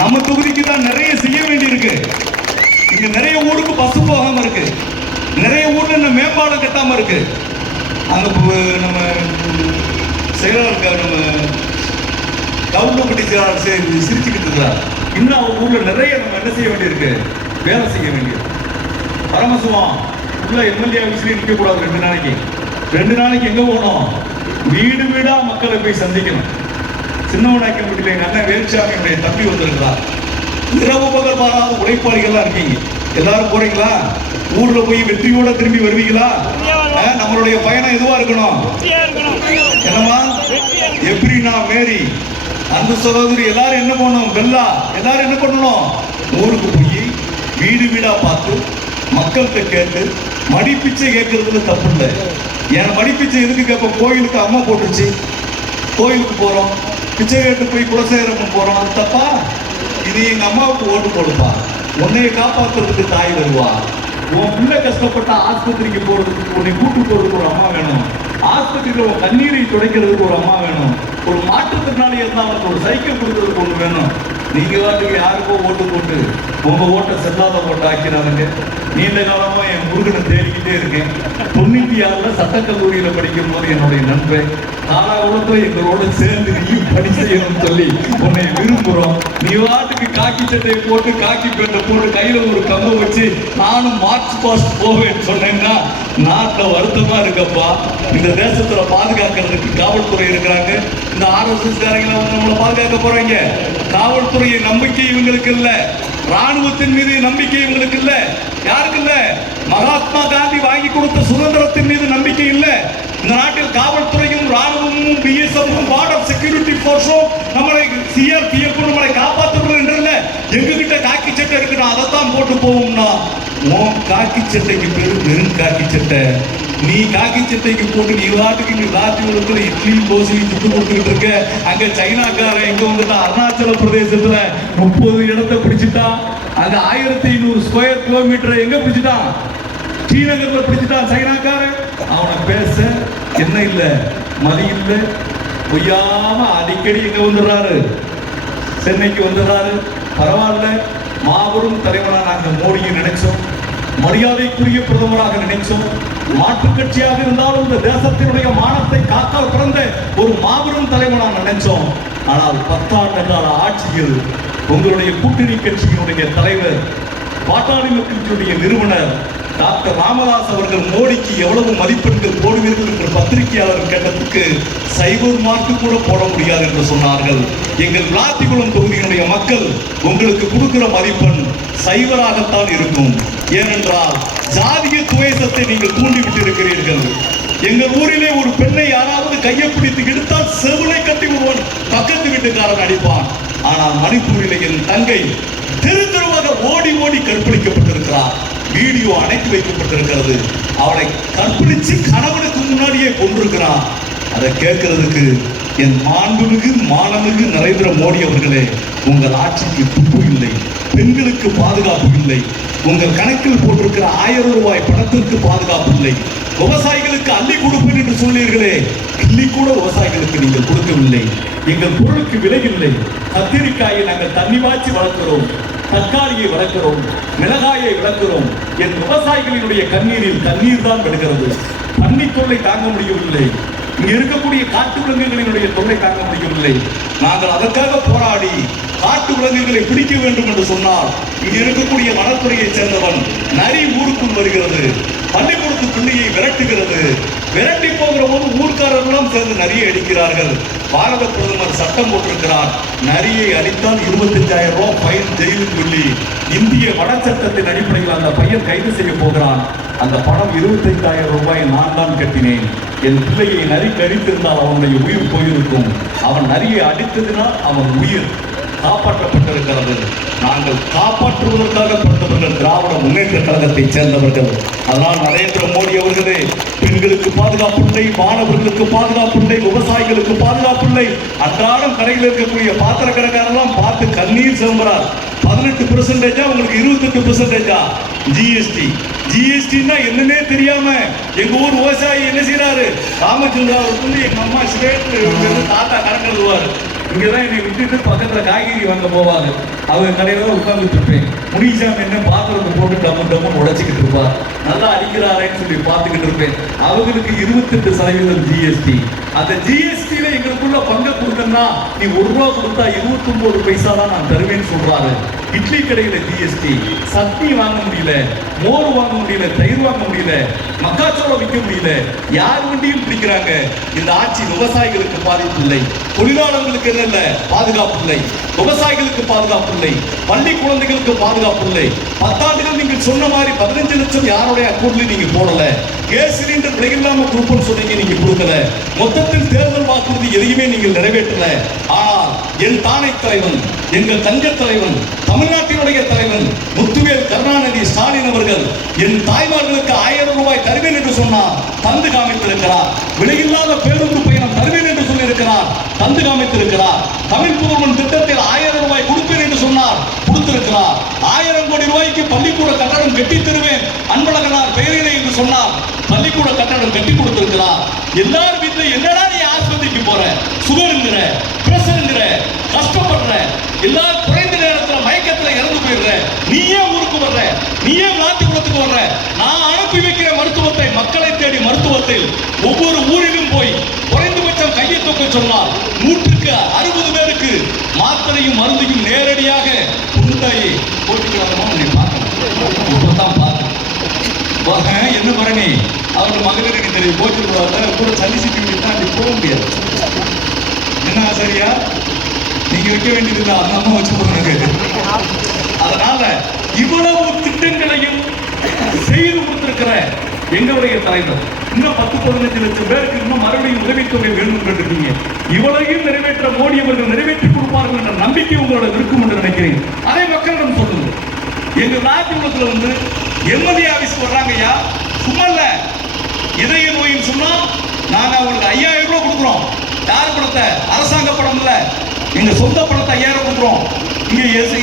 நம்ம தொகுதிக்கு தான் நிறைய செய்ய வேண்டி இருக்கு. இங்க நிறைய ஊருக்கு பஸ் போகாம இருக்கு, நிறைய ஊர்ல இந்த மேம்பாலம் கட்டாம இருக்கு. அங்க நம்ம செயலாளர் நம்ம கவுண்டப்பட்டி செயலாளர் சிரிச்சுக்கிட்டு இருக்கிறார். இன்னும் அவங்க ஊர்ல நிறைய நம்ம என்ன செய்ய வேண்டியிருக்கு? வேலை செய்ய வேண்டியிருக்கு. பரமசிவம் உள்ள எம்எல்ஏ ஆஃபீஸ்லயே நிற்க கூடாது. 2 நாளைக்கு எங்க போகணும்? வீடு வீடா மக்களை போய் சந்திக்கணும். சின்னவனாக்கம்பட்டியில் எங்க அண்ணன் வேலுச்சாமியுடைய தம்பி வந்திருக்கிறார். இரவு பகல் பாராத உழைப்பாளிகள்லாம் இருக்கீங்க, எல்லாரும் போறீங்களா? ஊர்ல போய் வெற்றியோட திரும்பி வருவீங்களா? நம்மளுடைய பயணம் எதுவா இருக்கணும்? என்னமா எப்படின்னா மேரி அந்த சகோதரி எல்லாரும் என்ன பண்ணணும்? பெல்லா எல்லாரும் என்ன பண்ணணும்? ஊருக்கு போய் வீடு வீடா பார்த்து மக்கள்கிட்ட கேட்டு மடிப்பிச்சை கேட்கறதுல தப்பு இல்லை. என் மடிப்பிச்சை எதுக்கு கேட்ப? கோயிலுக்கு அம்மா போட்டுருச்சு, கோயிலுக்கு போறோம், பிச்சை கேட்டு போய் குலசேகரம் போறோம், அது தப்பா? இது எங்க அம்மாவுக்கு ஓட்டு போடுப்பா, உன்னைய காப்பாற்றுறதுக்கு தாய் வருவா. உன் பிள்ளை கஷ்டப்பட்ட ஆஸ்பத்திரிக்கு போறதுக்கு உன்னை கூட்டு போறதுக்கு ஒரு அம்மா வேணும். ஆஸ்பத்திரியில் உன் கண்ணீரை துடைக்கிறதுக்கு ஒரு அம்மா வேணும். ஒரு மாற்றுத்திறனாளி இருந்தால் அவனுக்கு ஒரு சைக்கிள் கொடுக்கறதுக்கு ஒன்று வேணும். நீங்க வாட்டுக்கு யாருக்கோ ஓட்டு போட்டு உங்க ஓட்டை செல்லாத ஓட்ட ஆக்கிறாருங்க. நீண்ட காலமா என் முருகனை தேடிக்கிட்டே இருக்கேன். 96 சட்டக்கல்லூரியில படிக்கும் போது என்னுடைய நண்பன் காலாகுலத்துல எங்களோட சேர்ந்து நீயும் பணி செய்யணும்னு சொல்லி உன்னை விரும்புறோம். நீ வாட்டுக்கு காக்கி சட்டையை போட்டு காக்கி பேட்டை போட்டு கையில ஒரு கம்பை வச்சு நானும் மார்ச் பாஸ்ட் போவேன்னு சொன்னேன்னா நாட்டில் வருத்தமா இருக்கப்பா. இந்த தேசத்துல பாதுகாக்கிறதுக்கு காவல்துறை இருக்கிறாங்க. இந்த RSS காரங்களை நம்மளை பாதுகாக்க போறாங்க. காவல்துறையை நம்பிக்கை இவங்களுக்கு இல்ல, ராணுவத்தின் மீது நம்பிக்கை இவங்களுக்கு இல்ல. யாருக்கு இல்ல? மகாத்மா காந்தி வாங்கி கொடுத்த சுதந்திரத்தின் மீது நம்பிக்கை இல்ல. இந்த நாட்டில் காவல்துறையும் ராணுவமும் BSF பார்டர் செக்யூரிட்டி போர்ஸும் நம்மளை CRPF நம்மளை காப்பாற்றுறது என்றல்ல. எங்ககிட்ட காக்கி சட்டை இருக்குன்னா அதைத்தான் போட்டு போவோம்னா உன் காக்கி சட்டைக்கு பேரு வெறும் காக்கி சட்டை. நீ காக்கி சட்டைக்கு போட்டு நீ வாட்டுக்கு இங்க ராத்திரி இட்லி தோசையும் சுட்டு கொடுத்துக்கிட்டு இருக்க. அங்க சைனாக்காரன் எங்க வந்துட்டா? அருணாச்சல பிரதேசத்துல 30 இடத்தை பிடிச்சிட்டான். அங்க 1500 ஸ்கொயர் கிலோமீட்டர் எங்க பிடிச்சிட்டான்? ஸ்ரீநகர்ல பிடிச்சிட்டான் சைனாக்காரன். அவனை பேச என்ன இல்ல, மதி இல்ல, பொய்யாம அடிக்கடி எங்க வந்துடுறாரு? சென்னைக்கு வந்துடுறாரு. பரவாயில்ல, மாபெரும் தலைவனா நாங்க மோடியை நினைச்சோம், மரியாதைக்குரிய பிரதமராக நினைச்சோம். மாற்றுக் கட்சியாக இருந்தாலும் இந்த தேசத்தினுடைய மானத்தை காக்க பிறந்த ஒரு மாபெரும் தலைவனா நினைச்சோம். ஆனால் 10 ஆண்டு கால ஆட்சியில் உங்களுடைய கூட்டணி கட்சியினுடைய தலைவர், பாட்டாளி மக்கள் கட்சியுடைய நிறுவனர் டாக்டர் ராமதாஸ் அவர்கள் மோடிக்கு எவ்வளவு மதிப்பெண்கள் போடுவீர்கள் என்று பத்திரிகையாளர் கேட்டதுக்கு சைபர் மார்க்கு கூட போட முடியாது என்று சொன்னார்கள். எங்கள் விளாத்திக்குளம் தொகுதியினுடைய மக்கள் உங்களுக்கு கொடுக்கிற மதிப்பெண் சைபராகத்தான் இருக்கும். ஏனென்றால் ஜாதிய துவேஷத்தை நீங்கள் தூண்டிவிட்டு இருக்கிறீர்கள். எங்கள் ஊரிலே ஒரு பெண்ணை யாராவது கையை பிடித்து எடுத்தால் செவிலை கட்டி ஒருவன் பக்கத்து வீட்டுக்காரன் அடிப்பான். ஆனால் மணிப்பூரிலே என் தங்கை தெரு தெருவாக ஓடி ஓடி கற்பழிக்கப்பட்டிருக்கிறார். வீடியோ அணைத்து வைக்கப்பட்டிருக்கிறது. அவளை கற்பழிச்சு கணவனுக்கு முன்னாடியே கொண்டிருக்கிறான். அதை கேட்கறதுக்கு என் மாண்புமிகு மானமிகு நரேந்திர மோடி அவர்களே, உங்கள் ஆட்சிக்கு துப்பு இல்லை, பெண்களுக்கு பாதுகாப்பு இல்லை, உங்கள் கணக்கில் போட்டிருக்கிற 1000 ரூபாய் பணத்திற்கு பாதுகாப்பு இல்லை, விவசாயிகளுக்கு அள்ளி கொடுப்பேன் என்று சொன்னீர்களே, கிள்ளி கூட விவசாயிகளுக்கு நீங்கள் கொடுக்கவில்லை. எங்கள் பொருளுக்கு விலை இல்லை. கத்திரிக்காயை நாங்கள் தண்ணி வாய்ச்சி வளர்க்கிறோம், தக்காளியை வளர்க்கிறோம், மிளகாயை வளர்க்கிறோம். என் விவசாயிகளினுடைய கண்ணீரில் தண்ணீர் தான் விடுகிறது. தண்ணி தொல்லை தாங்க முடியவில்லை. இங்க இருக்கக்கூடிய காட்டு விலங்குகளினுடைய தொல்லை தாங்க முடியவில்லை. நாங்கள் அதற்காக போராடி காட்டு விலங்குகளை பிடிக்க வேண்டும் என்று சொன்னால் இங்க இருக்கக்கூடிய வனத்துறையை சேர்ந்தவன் நரி ஊருக்குள் வருகிறது, பள்ளிக்கூடத்து பிள்ளையை விரட்டுகிறது. விரட்டி போகிற போது ஊர்க்காரர்களும் சேர்ந்து நரியை அடிக்கிறார்கள். பாரத பிரதமர் சட்டம் போட்டிருக்கிறார், நரியை அடித்தால் 25,000 ரூபாய் ஃபைன், ஜெயிலில் சொல்லி இந்திய வன சட்டத்தின் அடிப்படையில் அந்த பையன் கைது செய்ய போகிறான். அந்த பணம் 25,000 ரூபாய் நான் தான் கட்டினேன். என் பிள்ளையை நரி கடித்திருந்தால் அவனுடைய உயிர் போயிருக்கும். அவன் நரியை அடித்ததினால் அவன் உயிர் காப்பாற்றப்பட்டிருக்கிறது. நாங்கள் காப்பாற்றுவதற்காக பிறந்தவர்கள் திராவிட முன்னேற்ற கழகத்தை சேர்ந்தவர்கள். அதனால் நரேந்திர மோடி அவர்களே, பெண்களுக்கு பாதுகாப்பு இல்லை, மாணவர்களுக்கு பாதுகாப்பு இல்லை, விவசாயிகளுக்கு பாதுகாப்பு இல்லை. அன்றாடம் கடையில் இருக்கக்கூடிய பாத்திர கடைக்காரெல்லாம் பார்த்து கண்ணீர் சிதம்பரார். 18% உங்களுக்கு 28%. ஜிஎஸ்டின்னா என்னன்னே தெரியாம எங்க ஊர் விவசாயி என்ன செய்யறாரு, ராமச்சந்திராவுக்கு எங்க அம்மா ஸ்வேட் தாத்தா கணக்கு எழுதுவாரு. இங்கதான் என்னை விட்டுட்டு பக்கத்துல காய்கறி வாங்க போவாங்க. அவங்க கடையில உட்கார்ந்துட்டு இருப்பேன். முனிசாமி என்ன பாத்திரத்தை போட்டு டம்மு உடைச்சிக்கிட்டு இருப்பார். நல்லா அடிக்கிறாரேன்னு சொல்லி பார்த்துக்கிட்டு இருப்பேன். அவங்களுக்கு 28% ஜிஎஸ்டி. அந்த ஜிஎஸ்டியில எங்களுக்குள்ள பங்கு கொடுத்தா நீ 1 ரூபா கொடுத்தா 29 பைசா தான் நான் தருவேன்னு சொல்றாரு. இட்லி கடையில ஜிஎஸ்டி. சட்னி வாங்க முடியல, மோர் வாங்க முடியல, தயிர் வாங்க முடியல, மக்காச்சோளம் விற்க முடியல. யார் வண்டியும் பிடிக்கிறாங்க. இந்த ஆட்சி விவசாயிகளுக்கு பாதிப்பு இல்லை, தொழிலாளர்களுக்கு இல்ல பாதுகாப்பு இல்லை, விவசாயிகளுக்கு பாதுகாப்பு இல்லை, பள்ளி குழந்தைகளுக்கு பாதுகாப்பு இல்லை. 10 ஆண்டுகள் நீங்கள் சொன்ன மாதிரி 15 லட்சம் யாருடைய அக்கௌண்ட்ல நீங்க போடல. கேஸ் சிலிண்டர் விலையில்லாம கொடுப்போம்னு சொன்னீங்க, நீங்க கொடுக்கல. மொத்தத்தில் தேர்தல் வாக்குறுதி எதையுமே நீங்கள் நிறைவேற்றல. ஆனால் என் தானை தலைவன், எங்கள் தங்க தலைவன், தமிழ்நாட்டினுடைய தலைவன் முத்துவேல் கருணாநிதி ஸ்டாலின் அவர்கள் என் தாய்மார்களுக்கு 1000 ரூபாய் தருவேன் என்று சொன்னார், தந்து காமித்திருக்கிறார். விலையில்லாத பேருந்து பயணம் தருவேன் என்று சொல்லியிருக்கிறார், தந்து காமித்திருக்கிறார். தமிழ் புதல்வன் திட்டத்தில் 1000 ரூபாய் கொடுப்பேன் என்று சொன்னார், கொடுத்திருக்கிறார். 1000 கோடி ரூபாய்க்கு பள்ளிக்கூட கட்டடம் கட்டி தருவேன் அன்பழகனார் பெயரிலே என்று சொன்னார், பள்ளிக்கூட கட்டடம் கட்டி கொடுத்திருக்கிறார். எல்லாரும் வீட்டில் என்னடா நீ ஆஸ்பத்திரிக்கு போற, சுகருங்கிற, பிரஷருங்கிற, கஷ்டப்படுற, எல்லாரும் குறைந்த நேரத்தில் மயக்கத்துல இறந்து போயிடுற, நீயே ஊருக்கு வர்ற, நீயே விளாத்திக்குளத்துக்கு வர்ற. நான் அனுப்பி வைக்கிற மருத்துவத்தை, மக்களை தேடி மருத்துவத்தில் ஒவ்வொரு ஊரிலும் போய் குறைந்தபட்சம் கையை தூக்க சொன்னால் 160 பேருக்கு மாத்திரையும் மருந்தையும் நேரடியாக உண்டாயி போட்டுக்கலாமா நீ பார்க்கணும். இப்பதான் பார்க்கணும் என்ன பரணி அவருடைய மகளிருக்கு தெரியும் போட்டுருவாங்க கூட சளி சிக்கி தாண்டி போக முடியாது. என்ன சரியா நீங்க வைக்க வேண்டியது அந்த அம்மா வச்சு போறாங்க. அதனால இவ்வளவு திட்டங்களையும் செய்து கொடுத்திருக்கிற எங்களுடைய தலைவர் இன்னும் 10-15 லட்சம் பேருக்கு இன்னும் மறுபடியும் உதவித்தொகை வேண்டும் இருக்கீங்க. இவ்வளவையும் நிறைவேற்ற மோடி அவர்கள் நிறைவேற்றி கொடுப்பார்கள் என்ற நம்பிக்கை உங்களோட இருக்கும் என்று நினைக்கிறேன். அதை மக்களிடம் சொல்லுங்க. எங்க நாட்டுக்குளத்துல வந்து எம்எல்ஏ ஆபீஸ் வர்றாங்க ஐயா, சும்மா இல்ல. இதய நோயின்னு சொன்னா நாங்க அவங்களுக்கு 5000 ரூபாய் கொடுக்குறோம். யார் பணத்தை? அரசாங்க பணம் இல்ல, எங்க சொந்த பணத்தை 5000 கொடுக்குறோம்.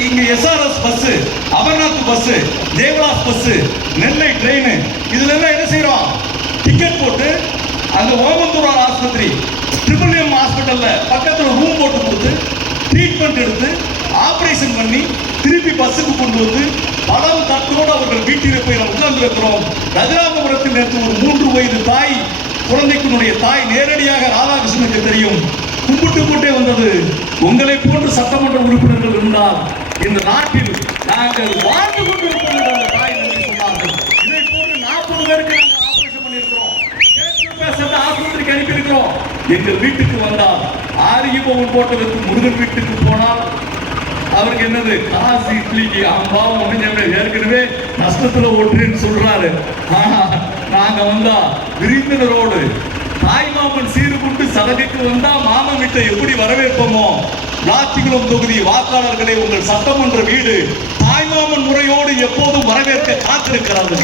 இங்க SRS bus, Amarnath bus, Devadas bus, Nellai train, இதுல எல்லாம் என்ன செய்யறோம்? டிக்கெட் போட்டு அந்த ஓமந்தூரார் ஆஸ்பத்திரி ட்ரிபிள் ஹாஸ்பிட்டல்ல பக்கத்துல ரூம் போட்டு கொடுத்து ட்ரீட்மெண்ட் எடுத்து ஆபரேஷன் பண்ணி திருப்பி பஸ்ஸுக்கு கொண்டு வந்து படம் தட்டோடு அவர்கள் வீட்டிலே போய் நம்ம உட்கார்ந்து இருக்கிறோம். ரகுராமபுரத்தில் நேற்று ஒரு 3 வயது தாய், குழந்தைக்குடைய தாய் நேரடியாக ராதாகிருஷ்ணனுக்கு தெரியும், கும்பிட்டு கொண்டே வந்தது. உங்களை போன்ற சட்டமன்ற உறுப்பினர்கள் இருந்தால் இந்த நாட்டில் நாங்கள் வாழ்ந்து கொண்டிருப்போம் என்று அந்த தாய் சொன்னார்கள். இதை போன்ற அனுப்பியிருக்கிறோம். எங்கள் வீட்டுக்கு வந்தால் ஆரியபவன் போட்டதற்கு முருகன் வீட்டுக்கு போனால் அவருக்கு என்னது காசு இட்லிக்கு பாவம் ஒண்ணு ஏற்கனவே நஷ்டத்துல ஓட்டுறேன்னு சொல்றாரு. ஆனா நாங்க வந்தா விருந்தினரோடு தாய்மாமன் சீரு கொண்டு சதகைக்கு வந்தா மாமன் வீட்டை எப்படி வரவேற்போமோ, விளாத்திக்குளம் தொகுதி வாக்காளர்களை உங்கள் சட்டமன்ற வீடு தாய்மாமன் முறையோடு எப்போதும் வரவேற்க காத்திருக்கிறது.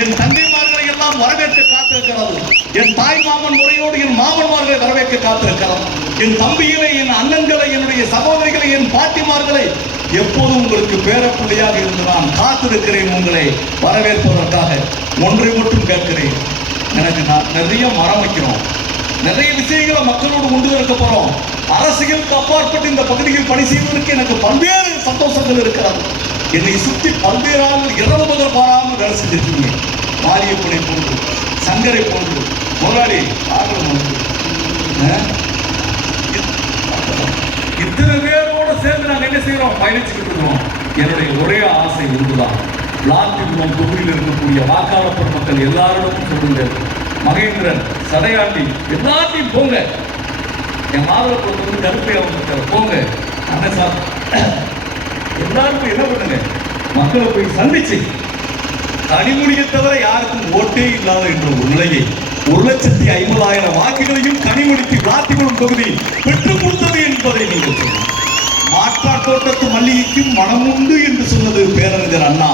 என் தந்தைமார்களை எல்லாம் வரவேற்க காத்திருக்கிறது. என் தாய் மாமன் முறையோடு என் மாமன்மார்களை வரவேற்க காத்திருக்கிறது. என் தம்பிகளை, என் அண்ணன்களை, என்னுடைய சகோதரிகளை, என் பாட்டிமார்களை எப்போதும் உங்களுக்கு பேரப்பிள்ளையாக இருந்து நான் காத்திருக்கிறேன் உங்களை வரவேற்பதற்காக. ஒன்றை மட்டும் கேட்கிறேன், எனக்கு நான் நிறைய மரம் வைக்கிறோம், நிறைய விஷயங்களை மக்களோடு கொண்டு இருக்க போறோம். அரசியலுக்கு அப்பாற்பட்டு இந்த பகுதியில் பணி செய்வதற்கு எனக்கு பல்வேறு சந்தோஷங்கள் இருக்கிறது. என்னை சுற்றி பல்வேறு ஆள் இரவு பகல் பாராமல் வேலை செஞ்சிருக்கீங்க. மாரியப்பனை போன்று, சங்கரை போன்று, முதலாளி இத்தனை பேரோட சேர்ந்து நாங்கள் என்ன செய்யறோம், பயணிச்சுக்கிட்டு இருக்கிறோம். என்னுடைய ஒரே ஆசை ஒன்றுதான், விளாத்திக்குளம் தொகுதியில் இருக்கக்கூடிய வாக்காளர் பெருமக்கள் எல்லாரோடும் சொல்லுங்க, மகேந்திரன், சடையாண்டி எல்லாத்தையும் போங்க. என் மாதவர்கள் வந்து கருப்பையா வந்து போங்க. அண்ணன் சார் எல்லாருக்கும் என்ன பண்ணுங்க, மக்களை போய் சந்திச்சு கனிமொழியை தவிர யாருக்கும் ஓட்டே இல்லாத என்ற ஒரு நிலையை 1,50,000 வாக்குகளையும் கனிமொழிக்கு விளாத்திக்குளம் தொகுதி பெற்றுக் கொடுத்தது என்பதை நீங்கள் சொல்லுங்கள். மாற்றான் மல்லிகைக்கும் மனம் உண்டு என்று சொன்னது பேரறிஞர் அண்ணா.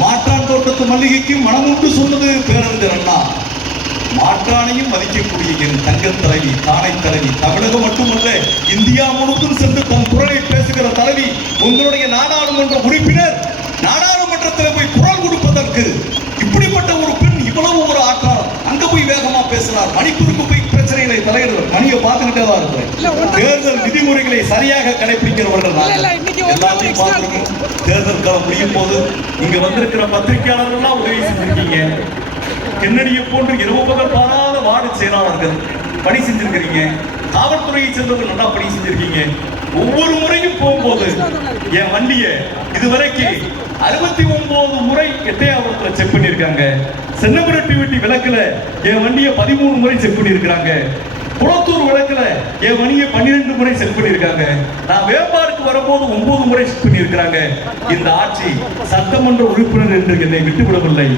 மாற்றான் தோட்டத்து மல்லிகைக்கும் மனம் உண்டு சொன்னது பேரறிஞர் அண்ணா. மாற்றானையும் மதிக்கக்கூடிய என் தங்க தலைவி, தானை தலைவி, தமிழகம் மட்டுமல்ல இந்தியா முழுவதும் சென்று தன் குரலை பேசுகிற தலைவி, உங்களுடைய நாடாளுமன்ற உறுப்பினர் நாடாளுமன்றத்தில் போய் குரல் கொடுப்பதற்கு இப்படிப்பட்ட ஒரு பெண் இவ்வளவு ஒரு ஆற்றார் அங்க போய் வேகமா பேசுறார். மணிப்பூருக்கு போய் பிரச்சனைகளை தலையிடுவார். மணியை பார்த்துக்கிட்டே தான் இருக்கிறேன். தேர்தல் விதிமுறைகளை சரியாக கடைபிடிக்கிறவர்கள் எல்லாத்தையும் பார்த்துருக்கோம். தேர்தல் காலம் முடியும் போது இங்க வந்திருக்கிற பத்திரிகையாளர்கள் உதவி செஞ்சிருக்கீங்க. கென்னடியை போன்று இரவு பகல் பாராத வார்டு செயலாளர்கள் பணி செஞ்சிருக்கிறீங்க. காவல்துறையை சேர்ந்தவர்கள் நல்லா பணி செஞ்சிருக்கீங்க. ஒவ்வொரு முறையும் போகும்போது என் வண்டியை இதுவரைக்கும் 69 முறை எட்டையாவரத்தில் செக் பண்ணியிருக்காங்க. சென்னமரட்டி வெட்டி விளக்குல என் வண்டியை 13 முறை செக் பண்ணியிருக்கிறாங்க. குளத்தூர் விளக்குல என் வண்டியை 12 முறை செக் பண்ணியிருக்காங்க. நான் வேப்பாருக்கு வரும்போது 9 முறை செக் பண்ணியிருக்கிறாங்க. இந்த ஆட்சி சட்டமன்ற உறுப்பினர் என்று என்னை விட்டுவிடவில்லை.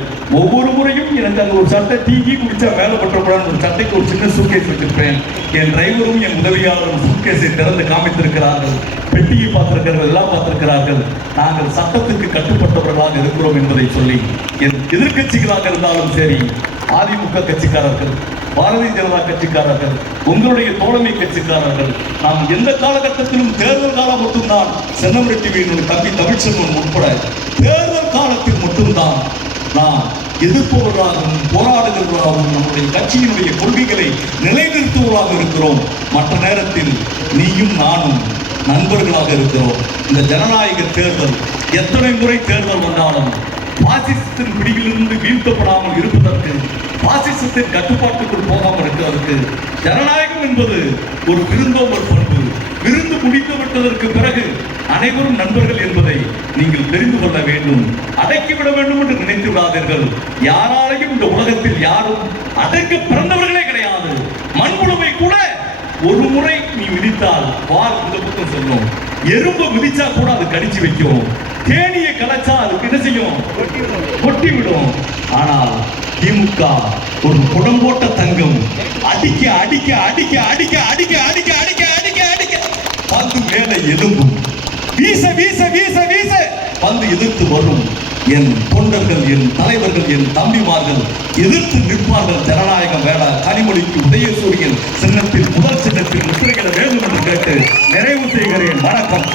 ஒவ்வொரு முறையும் எனக்கு அங்க ஒரு சட்டை டீ குடிச்சா மேல பற்றப்படாத ஒரு சட்டைக்கு ஒரு சின்ன சூட்கேஸ் வச்சிருப்பேன். என் டிரைவரும் என் உதவியாளரும் சூட்கேஸை திறந்து காமித்திருக்கிறார்கள். பெட்டியை பார்த்திருக்கிறார்கள், எல்லாம் பார்த்திருக்கிறார்கள். நாங்கள் சட்டத்துக்கு கட்டுப்பட்டவர்களாக இருக்கிறோம் என்பதை சொல்லி என் எதிர்கட்சிகளாக இருந்தாலும் சரி, அதிமுக கட்சிக்காரர்கள், பாரதிய ஜனதா கட்சிக்காரர்கள், உங்களுடைய தோழமை கட்சிக்காரர்கள், நாம் எந்த காலகட்டத்திலும் தேர்தல் காலம் மட்டும்தான் சென்னமரட்டிவியினுடைய தம்பி தமிழ்ச்செல்வன் உட்பட தேர்தல் காலத்தில் மட்டும்தான் நாம் எதிர்ப்பவர்களாகவும் போராடுகிறவர்களாகவும் நம்முடைய கட்சியினுடைய கொள்கைகளை நிலைநிறுத்துவதாக இருக்கிறோம். மற்ற நேரத்தில் நீயும் நானும் நண்பர்களாக இருக்கிறோம். இந்த ஜனநாயக தேர்தல் எத்தனை முறை தேர்தல் வந்தாலும் பாசிசத்தின் பிடியிலிருந்து வீழ்த்தப்படாமல் இருப்பதற்கு, பாசிசத்தின் கட்டுப்பாட்டுக்குள் போகாமல் இருக்கிறதற்கு ஜனநாயகம் என்பது ஒரு விருந்தோம்பல் பண்பு. விருந்து முடித்து விட்டதற்கு பிறகு அனைவரும் நண்பர்கள் என்பதை நீங்கள் தெரிந்து கொள்ள வேண்டும். அடக்கிவிட வேண்டும் என்று நினைத்து விடாதீர்கள். யாராலையும் இந்த உலகத்தில் யாரும் அடக்க பிறந்தவர்களே கிடையாது. மண்புழுவை கூட ஒரு முறை நீ மிதித்தால் வால் இந்த பக்கம் சொல்லும். எறும்பு மிதிச்சா கூட அது கடிச்சு வைக்கும். தேனியை கலைச்சா அதுக்கு என்ன செய்யும்? கொட்டி விடும். ஆனால் திமுக ஒரு குடம்போட்ட தங்கம். அடிக்க அடிக்க அடிக்க அடிக்க அடிக்க அடிக்க அடிக்க அடிக்க அடிக்க பந்து மேல எலும்பும். வீச வீச வீச வீச பந்து எதிர்த்து வரும். என் தொண்டர்கள், என் தலைவர்கள், என் தம்பிமார்கள் எதிர்த்து நிற்பார்கள். ஜனநாயகம் வேட கனிமொழிக்கு உதயசூரியன் சின்னத்தில் முதல் சின்னத்தில் முத்திரைகளை வேண்டும் என்று கேட்டு நிறைவு செய்கிறேன். வணக்கம்.